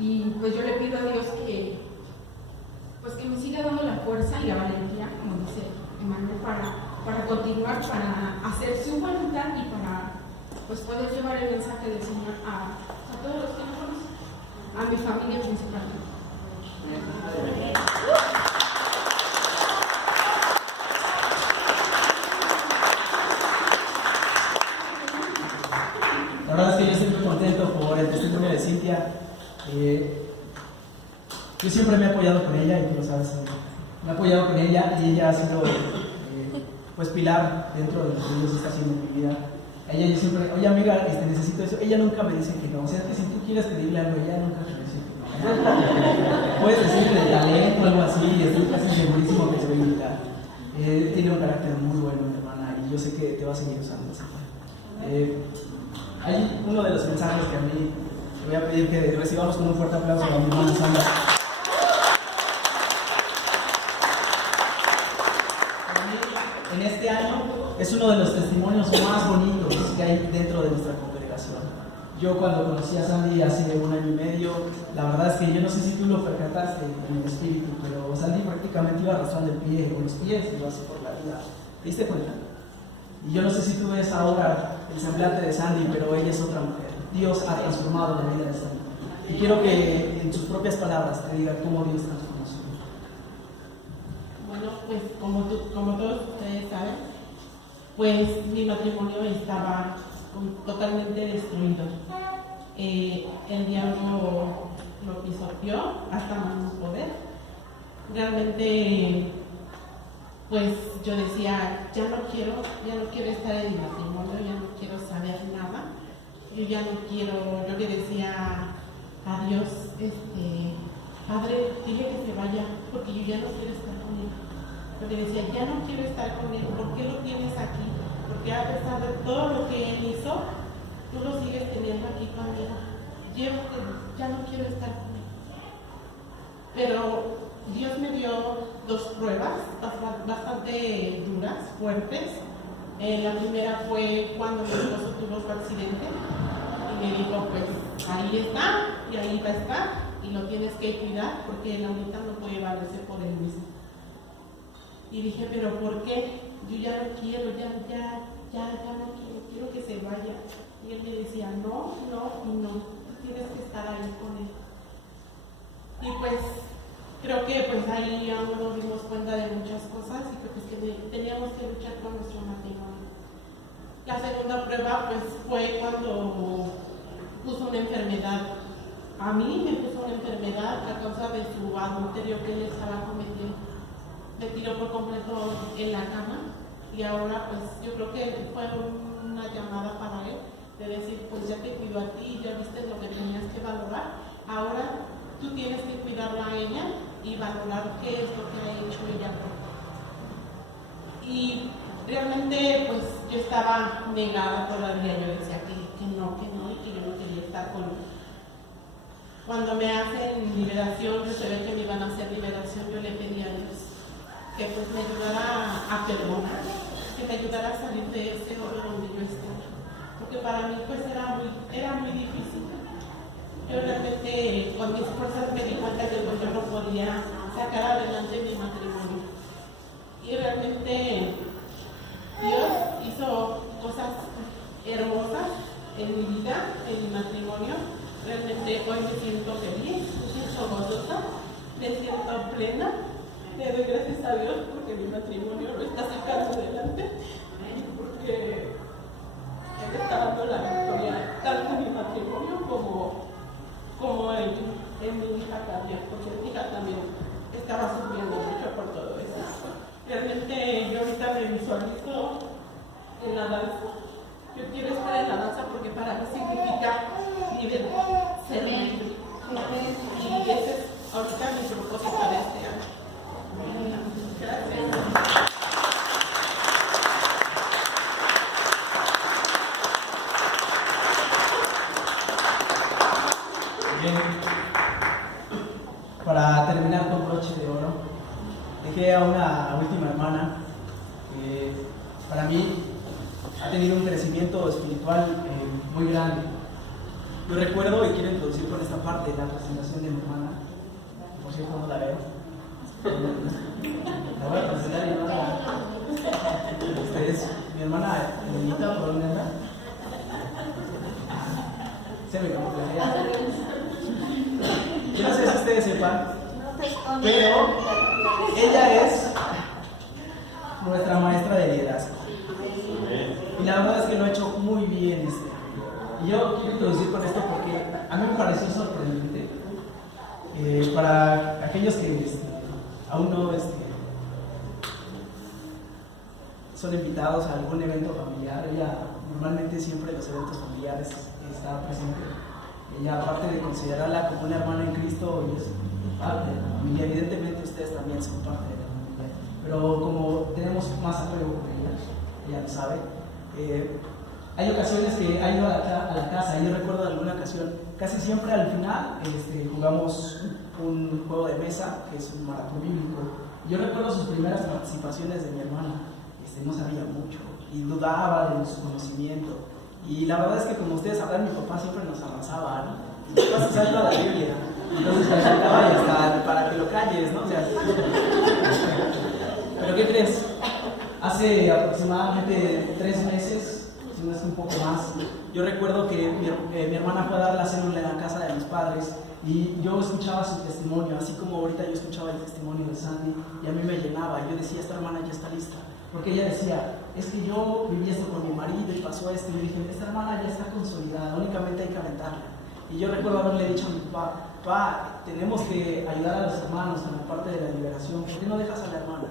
Y pues yo le pido a Dios que me siga dando la fuerza y la valentía, como dice Emanuel, para continuar, para hacer su voluntad y para pues poder llevar el mensaje del Señor a todos los que nos conocen, a mi familia principalmente. La verdad es que yo estoy muy contento por el testimonio de Cintia. Yo siempre me he apoyado con ella, y tú lo sabes. Me he apoyado con ella y ella ha sido pues pilar dentro de lo que Dios está haciendo en mi vida. A ella yo siempre, oye amiga, necesito eso. Ella nunca me dice que no. O sea, que si tú quieres pedirle algo, ella nunca te dice que no. Puedes decirle de talento o algo así, y estoy casi segurísimo que se va a invitar. Tiene un carácter muy bueno, mi hermana, y yo sé que te va a seguir usando así. Hay uno de los mensajes que a mí te voy a pedir que recibamos con un fuerte aplauso a mi hermana Sandra. es uno de los testimonios más bonitos que hay dentro de nuestra congregación. Yo cuando conocí a Sandy hace 1 año y medio, la verdad es que yo no sé si tú lo percataste en el espíritu, pero Sandy prácticamente iba arrastrando el pie con los pies, iba así por la vida. ¿Te diste cuenta? Y yo no sé si tú ves ahora el semblante de Sandy, pero ella es otra mujer. Dios ha transformado la vida de Sandy. Y quiero que en sus propias palabras te diga cómo Dios transformó su vida. Bueno, pues como todos ustedes saben, pues mi matrimonio estaba totalmente destruido. El diablo lo pisoteó hasta más no poder. Realmente, pues yo decía, ya no quiero estar en mi matrimonio, ya no quiero saber nada. Yo le decía a Dios, Padre, dile que se vaya, porque yo ya no quiero estar con él. Yo le decía, ya no quiero estar con él, ¿por qué lo tienes aquí? Porque a pesar de todo lo que él hizo, tú lo sigues teniendo aquí conmigo. Ya no quiero estar con él. Pero Dios me dio 2 pruebas bastante duras, fuertes. La primera fue cuando mi esposo tuvo su accidente y me dijo, pues ahí está y ahí va a estar y lo tienes que cuidar porque él ahorita no puede valerse por él mismo. Y dije, pero ¿por qué? Yo ya no quiero, ya no quiero que se vaya. Y él me decía, no, tienes que estar ahí con él. Y pues creo que pues ahí aún nos dimos cuenta de muchas cosas y pues que teníamos que luchar con nuestro matrimonio. La segunda prueba pues fue cuando puso una enfermedad. A mí me puso una enfermedad a causa de su adulterio que él estaba cometiendo. Me tiró por completo en la cama y ahora pues yo creo que fue una llamada para él de decir, pues ya te cuido a ti, ya viste lo que tenías que valorar, ahora tú tienes que cuidarla a ella y valorar qué es lo que ha hecho ella por ti. Y realmente pues yo estaba negada todavía, yo decía que no, y que yo no quería estar con él. Cuando me hacen liberación, yo sabía que me iban a hacer liberación, yo le pedí a Dios que pues me ayudara a perdonar, que me ayudara a salir de ese hoyo donde yo estaba, porque para mí pues era muy difícil. Yo realmente con mis fuerzas me di cuenta que pues yo no podía sacar adelante mi matrimonio. Y realmente Dios hizo cosas hermosas en mi vida, en mi matrimonio. Realmente hoy me siento feliz, me siento gozosa, me siento plena. Le doy gracias a Dios porque mi matrimonio lo está sacando adelante y porque Él está dando la victoria tanto en mi matrimonio como en mi hija también, porque mi hija también estaba sufriendo mucho por todo eso. Realmente yo ahorita me visualizo en la danza. Yo quiero estar en la danza porque para mí significa libre, ser libre. Y ese es ahorita mi propósito de este año. Gracias. Bien. Para terminar con broche de oro, dejé a una última hermana que para mí ha tenido un crecimiento espiritual muy grande. Yo recuerdo y quiero introducir con esta parte la presentación de mi hermana. Por cierto, no la veo. La voy a presentar y no la... Esta es mi hermana Benita, ¿por dónde anda? Se me camuflajea. Yo no sé si ustedes sepan, pero ella es nuestra maestra de liderazgo. Y la verdad es que lo ha hecho muy bien este año. Y yo quiero introducir con esto porque a mí me pareció sorprendente. Para aquellos que aún no son invitados a algún evento familiar, ella normalmente siempre en los eventos familiares está presente. Ella, aparte de considerarla como una hermana en Cristo, ella es parte de la familia. Evidentemente ustedes también son parte de la familia, pero como tenemos más apego con ella lo sabe. Hay ocasiones que ha ido a la casa. Yo recuerdo alguna ocasión, casi siempre al final jugamos un juego de mesa que es un maratón bíblico. Yo recuerdo sus primeras participaciones de mi hermana. No sabía mucho, y dudaba de su conocimiento. Y la verdad es que, como ustedes sabrán, mi papá siempre nos abrazaba, ¿no? Mi papá se sabe toda la Biblia, entonces me acercaba y hasta para que lo calles, ¿no? O sea, ¿pero qué crees? Hace aproximadamente 3 meses, si no es un poco más, yo recuerdo que mi hermana fue a dar la célula en la casa de mis padres y yo escuchaba su testimonio, así como ahorita yo escuchaba el testimonio de Sandy, y a mí me llenaba. Yo decía, esta hermana ya está lista, porque ella decía, es que yo viví esto con mi marido y pasó esto, y yo dije, esta hermana ya está consolidada, únicamente hay que aventarla. Y yo recuerdo haberle dicho a mi papá, tenemos que ayudar a los hermanos en la parte de la liberación, ¿por qué no dejas a la hermana?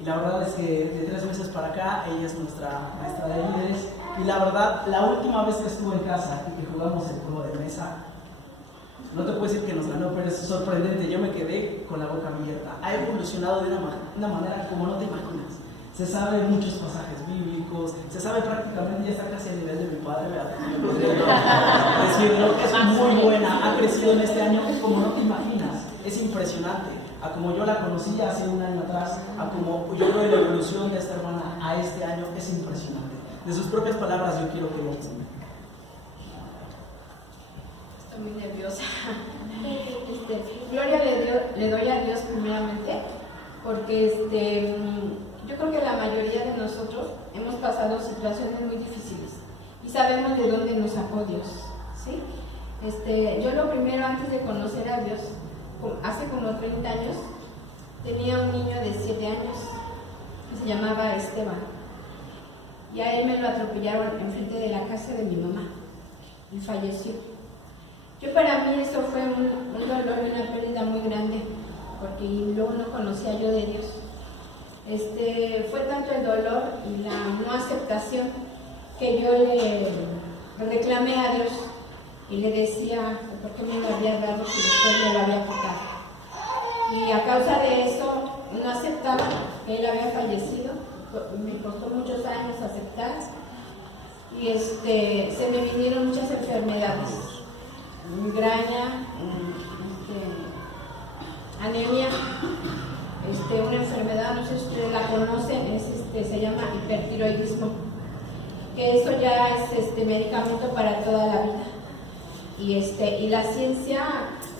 Y la verdad es que de 3 meses para acá, ella es nuestra maestra de líderes, y la verdad, la última vez que estuvo en casa y que jugamos el juego de mesa, no te puedo decir que nos ganó, pero es sorprendente, yo me quedé con la boca abierta. Ha evolucionado de una manera como no te imaginas. Se sabe muchos pasajes bíblicos, se sabe prácticamente, ya está casi a nivel de mi padre, decirlo, es muy buena, ha crecido en este año como no te imaginas, es impresionante. A como yo la conocí hace 1 año atrás, a como yo veo la evolución de esta hermana a este año, es impresionante. De sus propias palabras yo quiero que ella enseñe. Estoy muy nerviosa. Gloria le doy a Dios primeramente, porque yo creo que la mayoría de nosotros hemos pasado situaciones muy difíciles y sabemos de dónde nos sacó Dios, ¿sí? Yo lo primero, antes de conocer a Dios, hace como 30 años, tenía un niño de 7 años que se llamaba Esteban, y a él me lo atropellaron enfrente de la casa de mi mamá y falleció. Para mí eso fue un dolor y una pérdida muy grande, porque luego no conocía yo de Dios. Fue tanto el dolor y la no aceptación que yo le reclamé a Dios y le decía por qué me lo había dado si después me lo había quitado. Y a causa de eso no aceptaba que él había fallecido. Me costó muchos años aceptar y se me vinieron muchas enfermedades, migraña, anemia, una enfermedad, no sé si ustedes la conocen, se llama hipertiroidismo, que eso ya es medicamento para toda la vida. Y la ciencia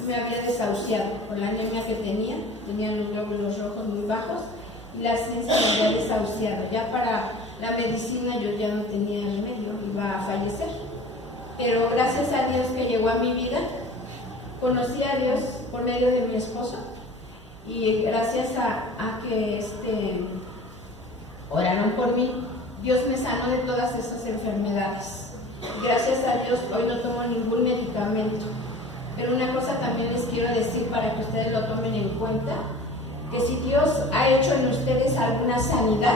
me había desahuciado por la anemia que tenía los glóbulos rojos muy bajos, y la ciencia me había desahuciado. Ya para la medicina yo ya no tenía remedio, iba a fallecer. Pero gracias a Dios que llegó a mi vida, conocí a Dios por medio de mi esposo, y gracias a que oraron por mí, Dios me sanó de todas esas enfermedades. Gracias a Dios hoy no tomo ningún medicamento. Pero una cosa también les quiero decir para que ustedes lo tomen en cuenta, que si Dios ha hecho en ustedes alguna sanidad,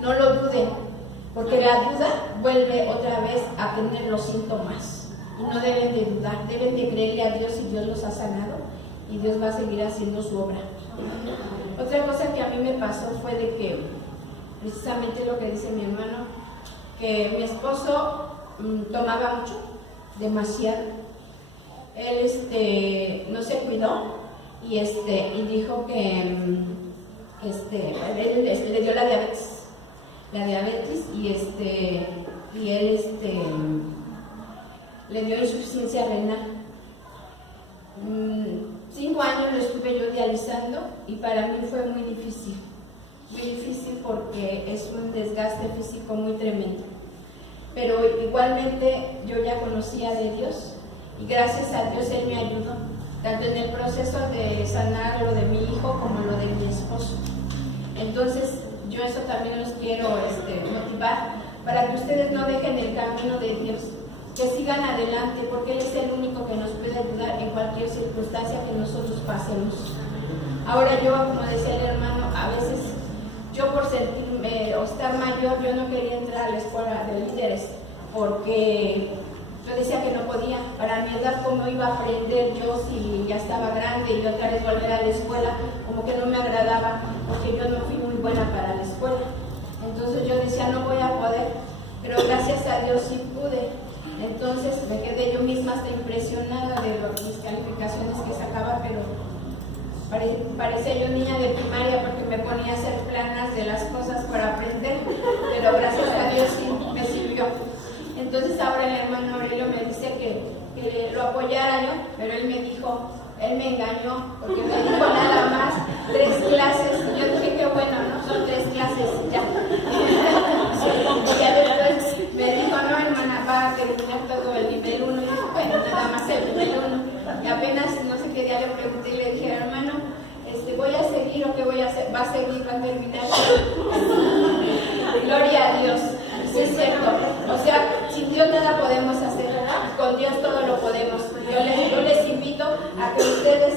no lo duden, porque la duda vuelve otra vez a tener los síntomas. Y no deben de dudar, deben de creerle a Dios, y Dios los ha sanado y Dios va a seguir haciendo su obra. Otra cosa que a mí me pasó fue de que, precisamente lo que dice mi hermano, que mi esposo tomaba mucho, demasiado. Él no se cuidó y dijo que él le dio la diabetes y él le dio insuficiencia renal. 5 años lo estuve yo dializando y para mí fue muy difícil porque es un desgaste físico muy tremendo. Pero igualmente yo ya conocía de Dios y gracias a Dios Él me ayudó, tanto en el proceso de sanar lo de mi hijo como lo de mi esposo. Entonces yo eso también los quiero motivar para que ustedes no dejen el camino de Dios, que sigan adelante, porque Él es el único que nos puede ayudar en cualquier circunstancia que nosotros pasemos. Ahora yo, como decía el hermano, a veces yo por sentirme o estar mayor, yo no quería entrar a la escuela de líderes, porque yo decía que no podía. Para mi edad, ¿cómo iba a aprender yo si ya estaba grande y otra vez volver a la escuela? Como que no me agradaba, porque yo no fui muy buena para la escuela. Entonces yo decía, no voy a poder, pero gracias a Dios sí pude. Entonces me quedé yo misma hasta impresionada de mis calificaciones que sacaba, pero parecía yo niña de primaria porque me ponía a hacer planas de las cosas para aprender, pero gracias a Dios sí me sirvió. Entonces ahora el hermano Aurelio me dice que lo apoyara yo, pero él me engañó porque me dijo nada más 3 clases y yo dije que bueno, ¿no? Son 3 clases ya. Y ya después me dijo, no hermana, va a terminar todo el nivel 1 y yo, bueno, nada más el nivel 1 y apenas no sé qué día le pregunté y le dije, hermano, ¿voy a seguir o qué voy a hacer? ¿Va a seguir? ¿Va a terminar? Gloria a Dios. Sí, es cierto. O sea, sin Dios nada podemos hacer, con Dios todo lo podemos. Yo les invito a que ustedes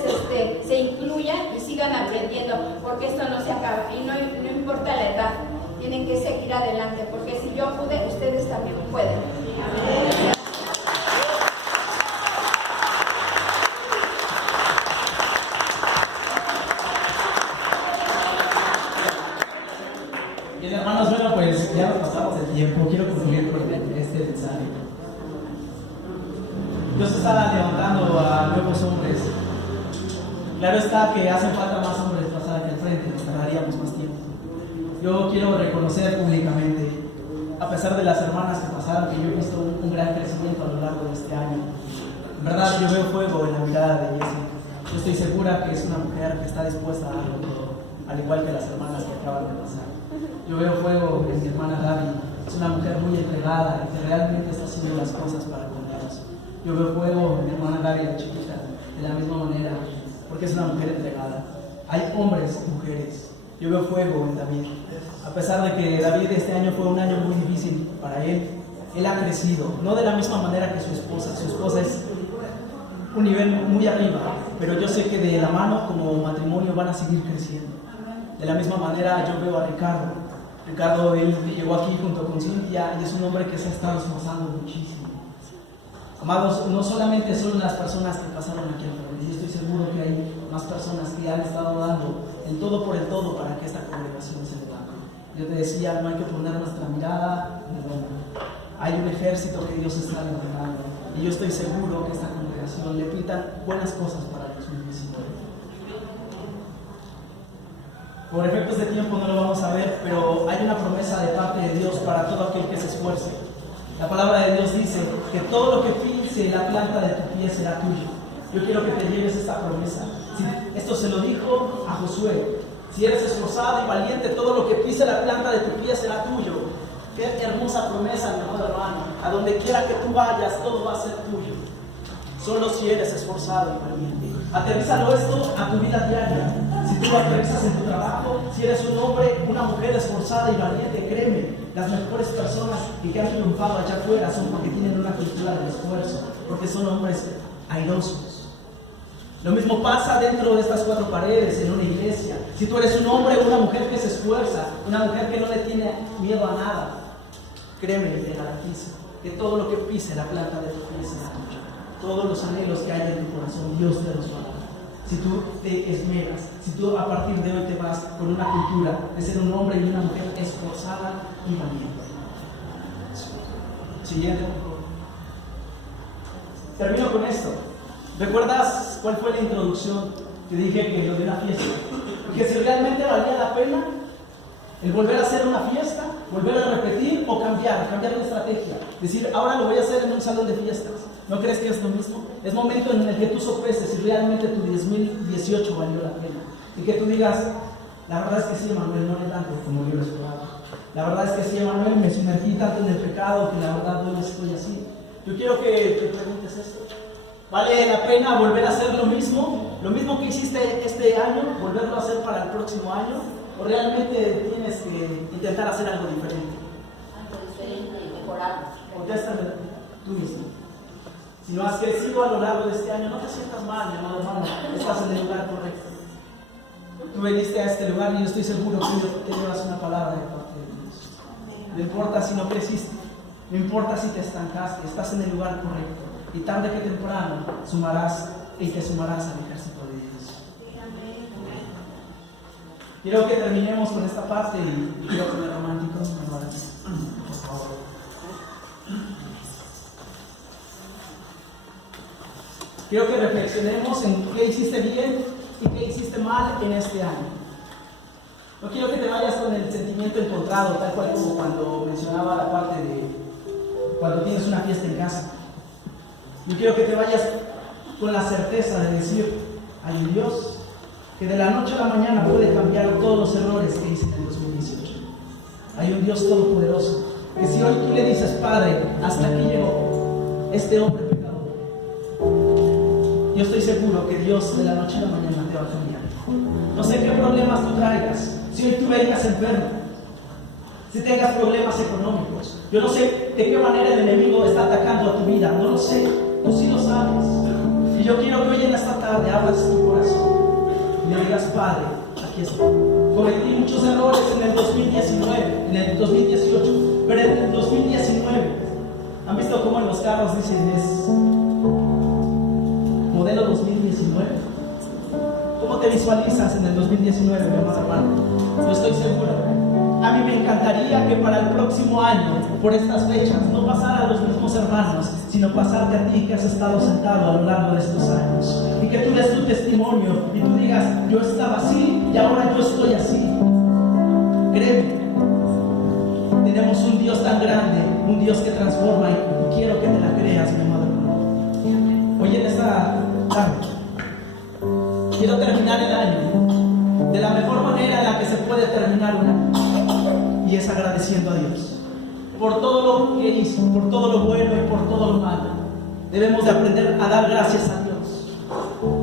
se incluyan y sigan aprendiendo, porque esto no se acaba y no importa la edad, tienen que seguir adelante, porque si yo pude, ustedes también pueden. Amén. Bien, hermanos, bueno, pues ya nos pasamos el tiempo. Quiero concluir con este mensaje. Dios está levantando a nuevos hombres. Claro está que hacen falta más hombres pasar aquí al frente, nos tardaríamos más tiempo. Yo quiero reconocer públicamente, a pesar de las hermanas que pasaron, que yo he visto un gran crecimiento a lo largo de este año. En verdad, yo veo fuego en la mirada de Jessica. Yo estoy segura que es una mujer que está dispuesta a darlo todo, al igual que las hermanas que acaban de pasar. Yo veo fuego en mi hermana Gaby, es una mujer muy entregada y que realmente está haciendo las cosas para con Dios. Yo veo fuego en mi hermana Gaby, la chiquita, de la misma manera, porque es una mujer entregada. Hay hombres y mujeres. Yo veo fuego en David. A pesar de que David este año fue un año muy difícil para él ha crecido, no de la misma manera que su esposa. Su esposa es un nivel muy arriba, pero yo sé que de la mano como matrimonio van a seguir creciendo. De la misma manera yo veo a Ricardo. Ricardo, él llegó aquí junto con Cintia y es un hombre que se ha estado esforzando muchísimo. Amados, no solamente son las personas que pasaron aquí al frente, y estoy seguro que hay más personas que han estado dando el todo por el todo para que esta congregación se levante. Yo te decía, no hay que poner nuestra mirada en el hombre. Hay un ejército que Dios está levantando y yo estoy seguro que esta congregación le pintan buenas cosas para el 2019. Por efectos de tiempo no lo vamos a ver, pero hay una promesa de parte de Dios para todo aquel que se esfuerce. La palabra de Dios dice que todo lo que pise la planta de tu pie será tuyo. Yo quiero que te lleves esta promesa. Esto se lo dijo a Josué. Si eres esforzado y valiente, todo lo que pise la planta de tu pie será tuyo. Qué hermosa promesa, mi amado hermano. A donde quiera que tú vayas, todo va a ser tuyo. Solo si eres esforzado y valiente. Aterrízalo esto a tu vida diaria. Si tú lo aterrizas en tu trabajo, si eres un hombre, una mujer esforzada y valiente, créeme, las mejores personas que han triunfado allá afuera son porque tienen una cultura del esfuerzo, porque son hombres airosos. Lo mismo pasa dentro de estas 4 paredes, en una iglesia. Si tú eres un hombre o una mujer que se esfuerza, una mujer que no le tiene miedo a nada, créeme y te garantizo que todo lo que pise la planta de tu pie será tuyo. Todos los anhelos que hay en tu corazón, Dios te los va a dar. Si tú te esmeras, si tú a partir de hoy te vas con una cultura de ser un hombre y una mujer esforzada y valiente. Siguiente, por favor. Termino con esto. ¿Recuerdas cuál fue la introducción que dije que lo de una fiesta? Porque si realmente valía la pena el volver a hacer una fiesta, volver a repetir o cambiar de estrategia. Decir, ahora lo voy a hacer en un salón de fiestas. ¿No crees que es lo mismo? Es momento en el que tú sopeses si realmente tu 2018 valió la pena. Y que tú digas, la verdad es que sí, Emanuel, no es tanto como yo lo esperaba. La verdad es que sí, Emanuel, me sumergí tanto en el pecado que la verdad hoy estoy así. Yo quiero que te preguntes esto. ¿Vale la pena volver a hacer lo mismo? ¿Lo mismo que hiciste este año, volverlo a hacer para el próximo año? ¿O realmente tienes que intentar hacer algo diferente? Algo diferente y mejorado. Contéstame tú mismo. Si no has crecido a lo largo de este año, no te sientas mal, mi amado hermano, estás en el lugar correcto. Tú viniste a este lugar y yo estoy seguro que te llevas una palabra de parte de Dios. No importa si no creciste, no importa si te estancaste, estás en el lugar correcto. Y tarde que temprano sumarás y te sumarás al ejército de Dios. Quiero que terminemos con esta parte y quiero poner románticos, por favor. Quiero que reflexionemos en qué hiciste bien y qué hiciste mal en este año. No quiero que te vayas con el sentimiento encontrado, tal cual como cuando mencionaba la parte de cuando tienes una fiesta en casa. Yo quiero que te vayas con la certeza de decir, hay un Dios que de la noche a la mañana puede cambiar todos los errores que hice en el 2018. Hay un Dios todopoderoso que si hoy tú le dices, Padre, hasta aquí llegó este hombre pecador, yo estoy seguro que Dios de la noche a la mañana te va a cambiar. No sé qué problemas tú traigas, si hoy tú vengas enfermo, si tengas problemas económicos, yo no sé de qué manera el enemigo está atacando a tu vida, no lo sé, tú sí lo sabes. Y yo quiero que hoy en esta tarde abras tu corazón y le digas, Padre, aquí estoy. Cometí muchos errores en el 2019, en el 2018, pero en el 2019, ¿han visto cómo en los carros dicen es modelo 2019? ¿Cómo te visualizas en el 2019, mi amado hermano? Yo estoy seguro. A mí me encantaría que para el próximo año, por estas fechas, no pasara a los mismos hermanos, sino pasarte a ti que has estado sentado a lo largo de estos años. Y que tú des tu testimonio y tú digas, yo estaba así y ahora yo estoy así. Créeme, tenemos un Dios tan grande, un Dios que transforma y quiero que te la creas, mi amado hermano. Hoy en esta tarde, quiero terminar el año de la mejor manera en la que se puede terminar un año, y es agradeciendo a Dios por todo lo que hizo, por todo lo bueno y por todo lo malo. Debemos de aprender a dar gracias a Dios.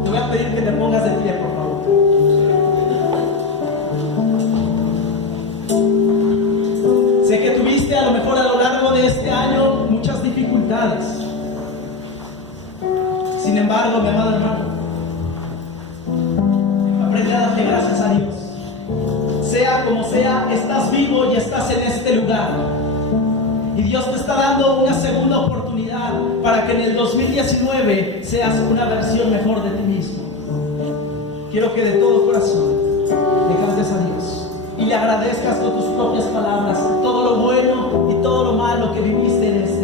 Te voy a pedir que te pongas de pie, por favor. Sé que tuviste a lo mejor a lo largo de este año muchas dificultades. Sin embargo, mi amado hermano, aprende a darle gracias a Dios. Sea como sea, estás vivo y estás en este lugar. Y Dios te está dando una segunda oportunidad para que en el 2019 seas una versión mejor de ti mismo. Quiero que de todo corazón le cantes a Dios y le agradezcas con tus propias palabras todo lo bueno y todo lo malo que viviste en este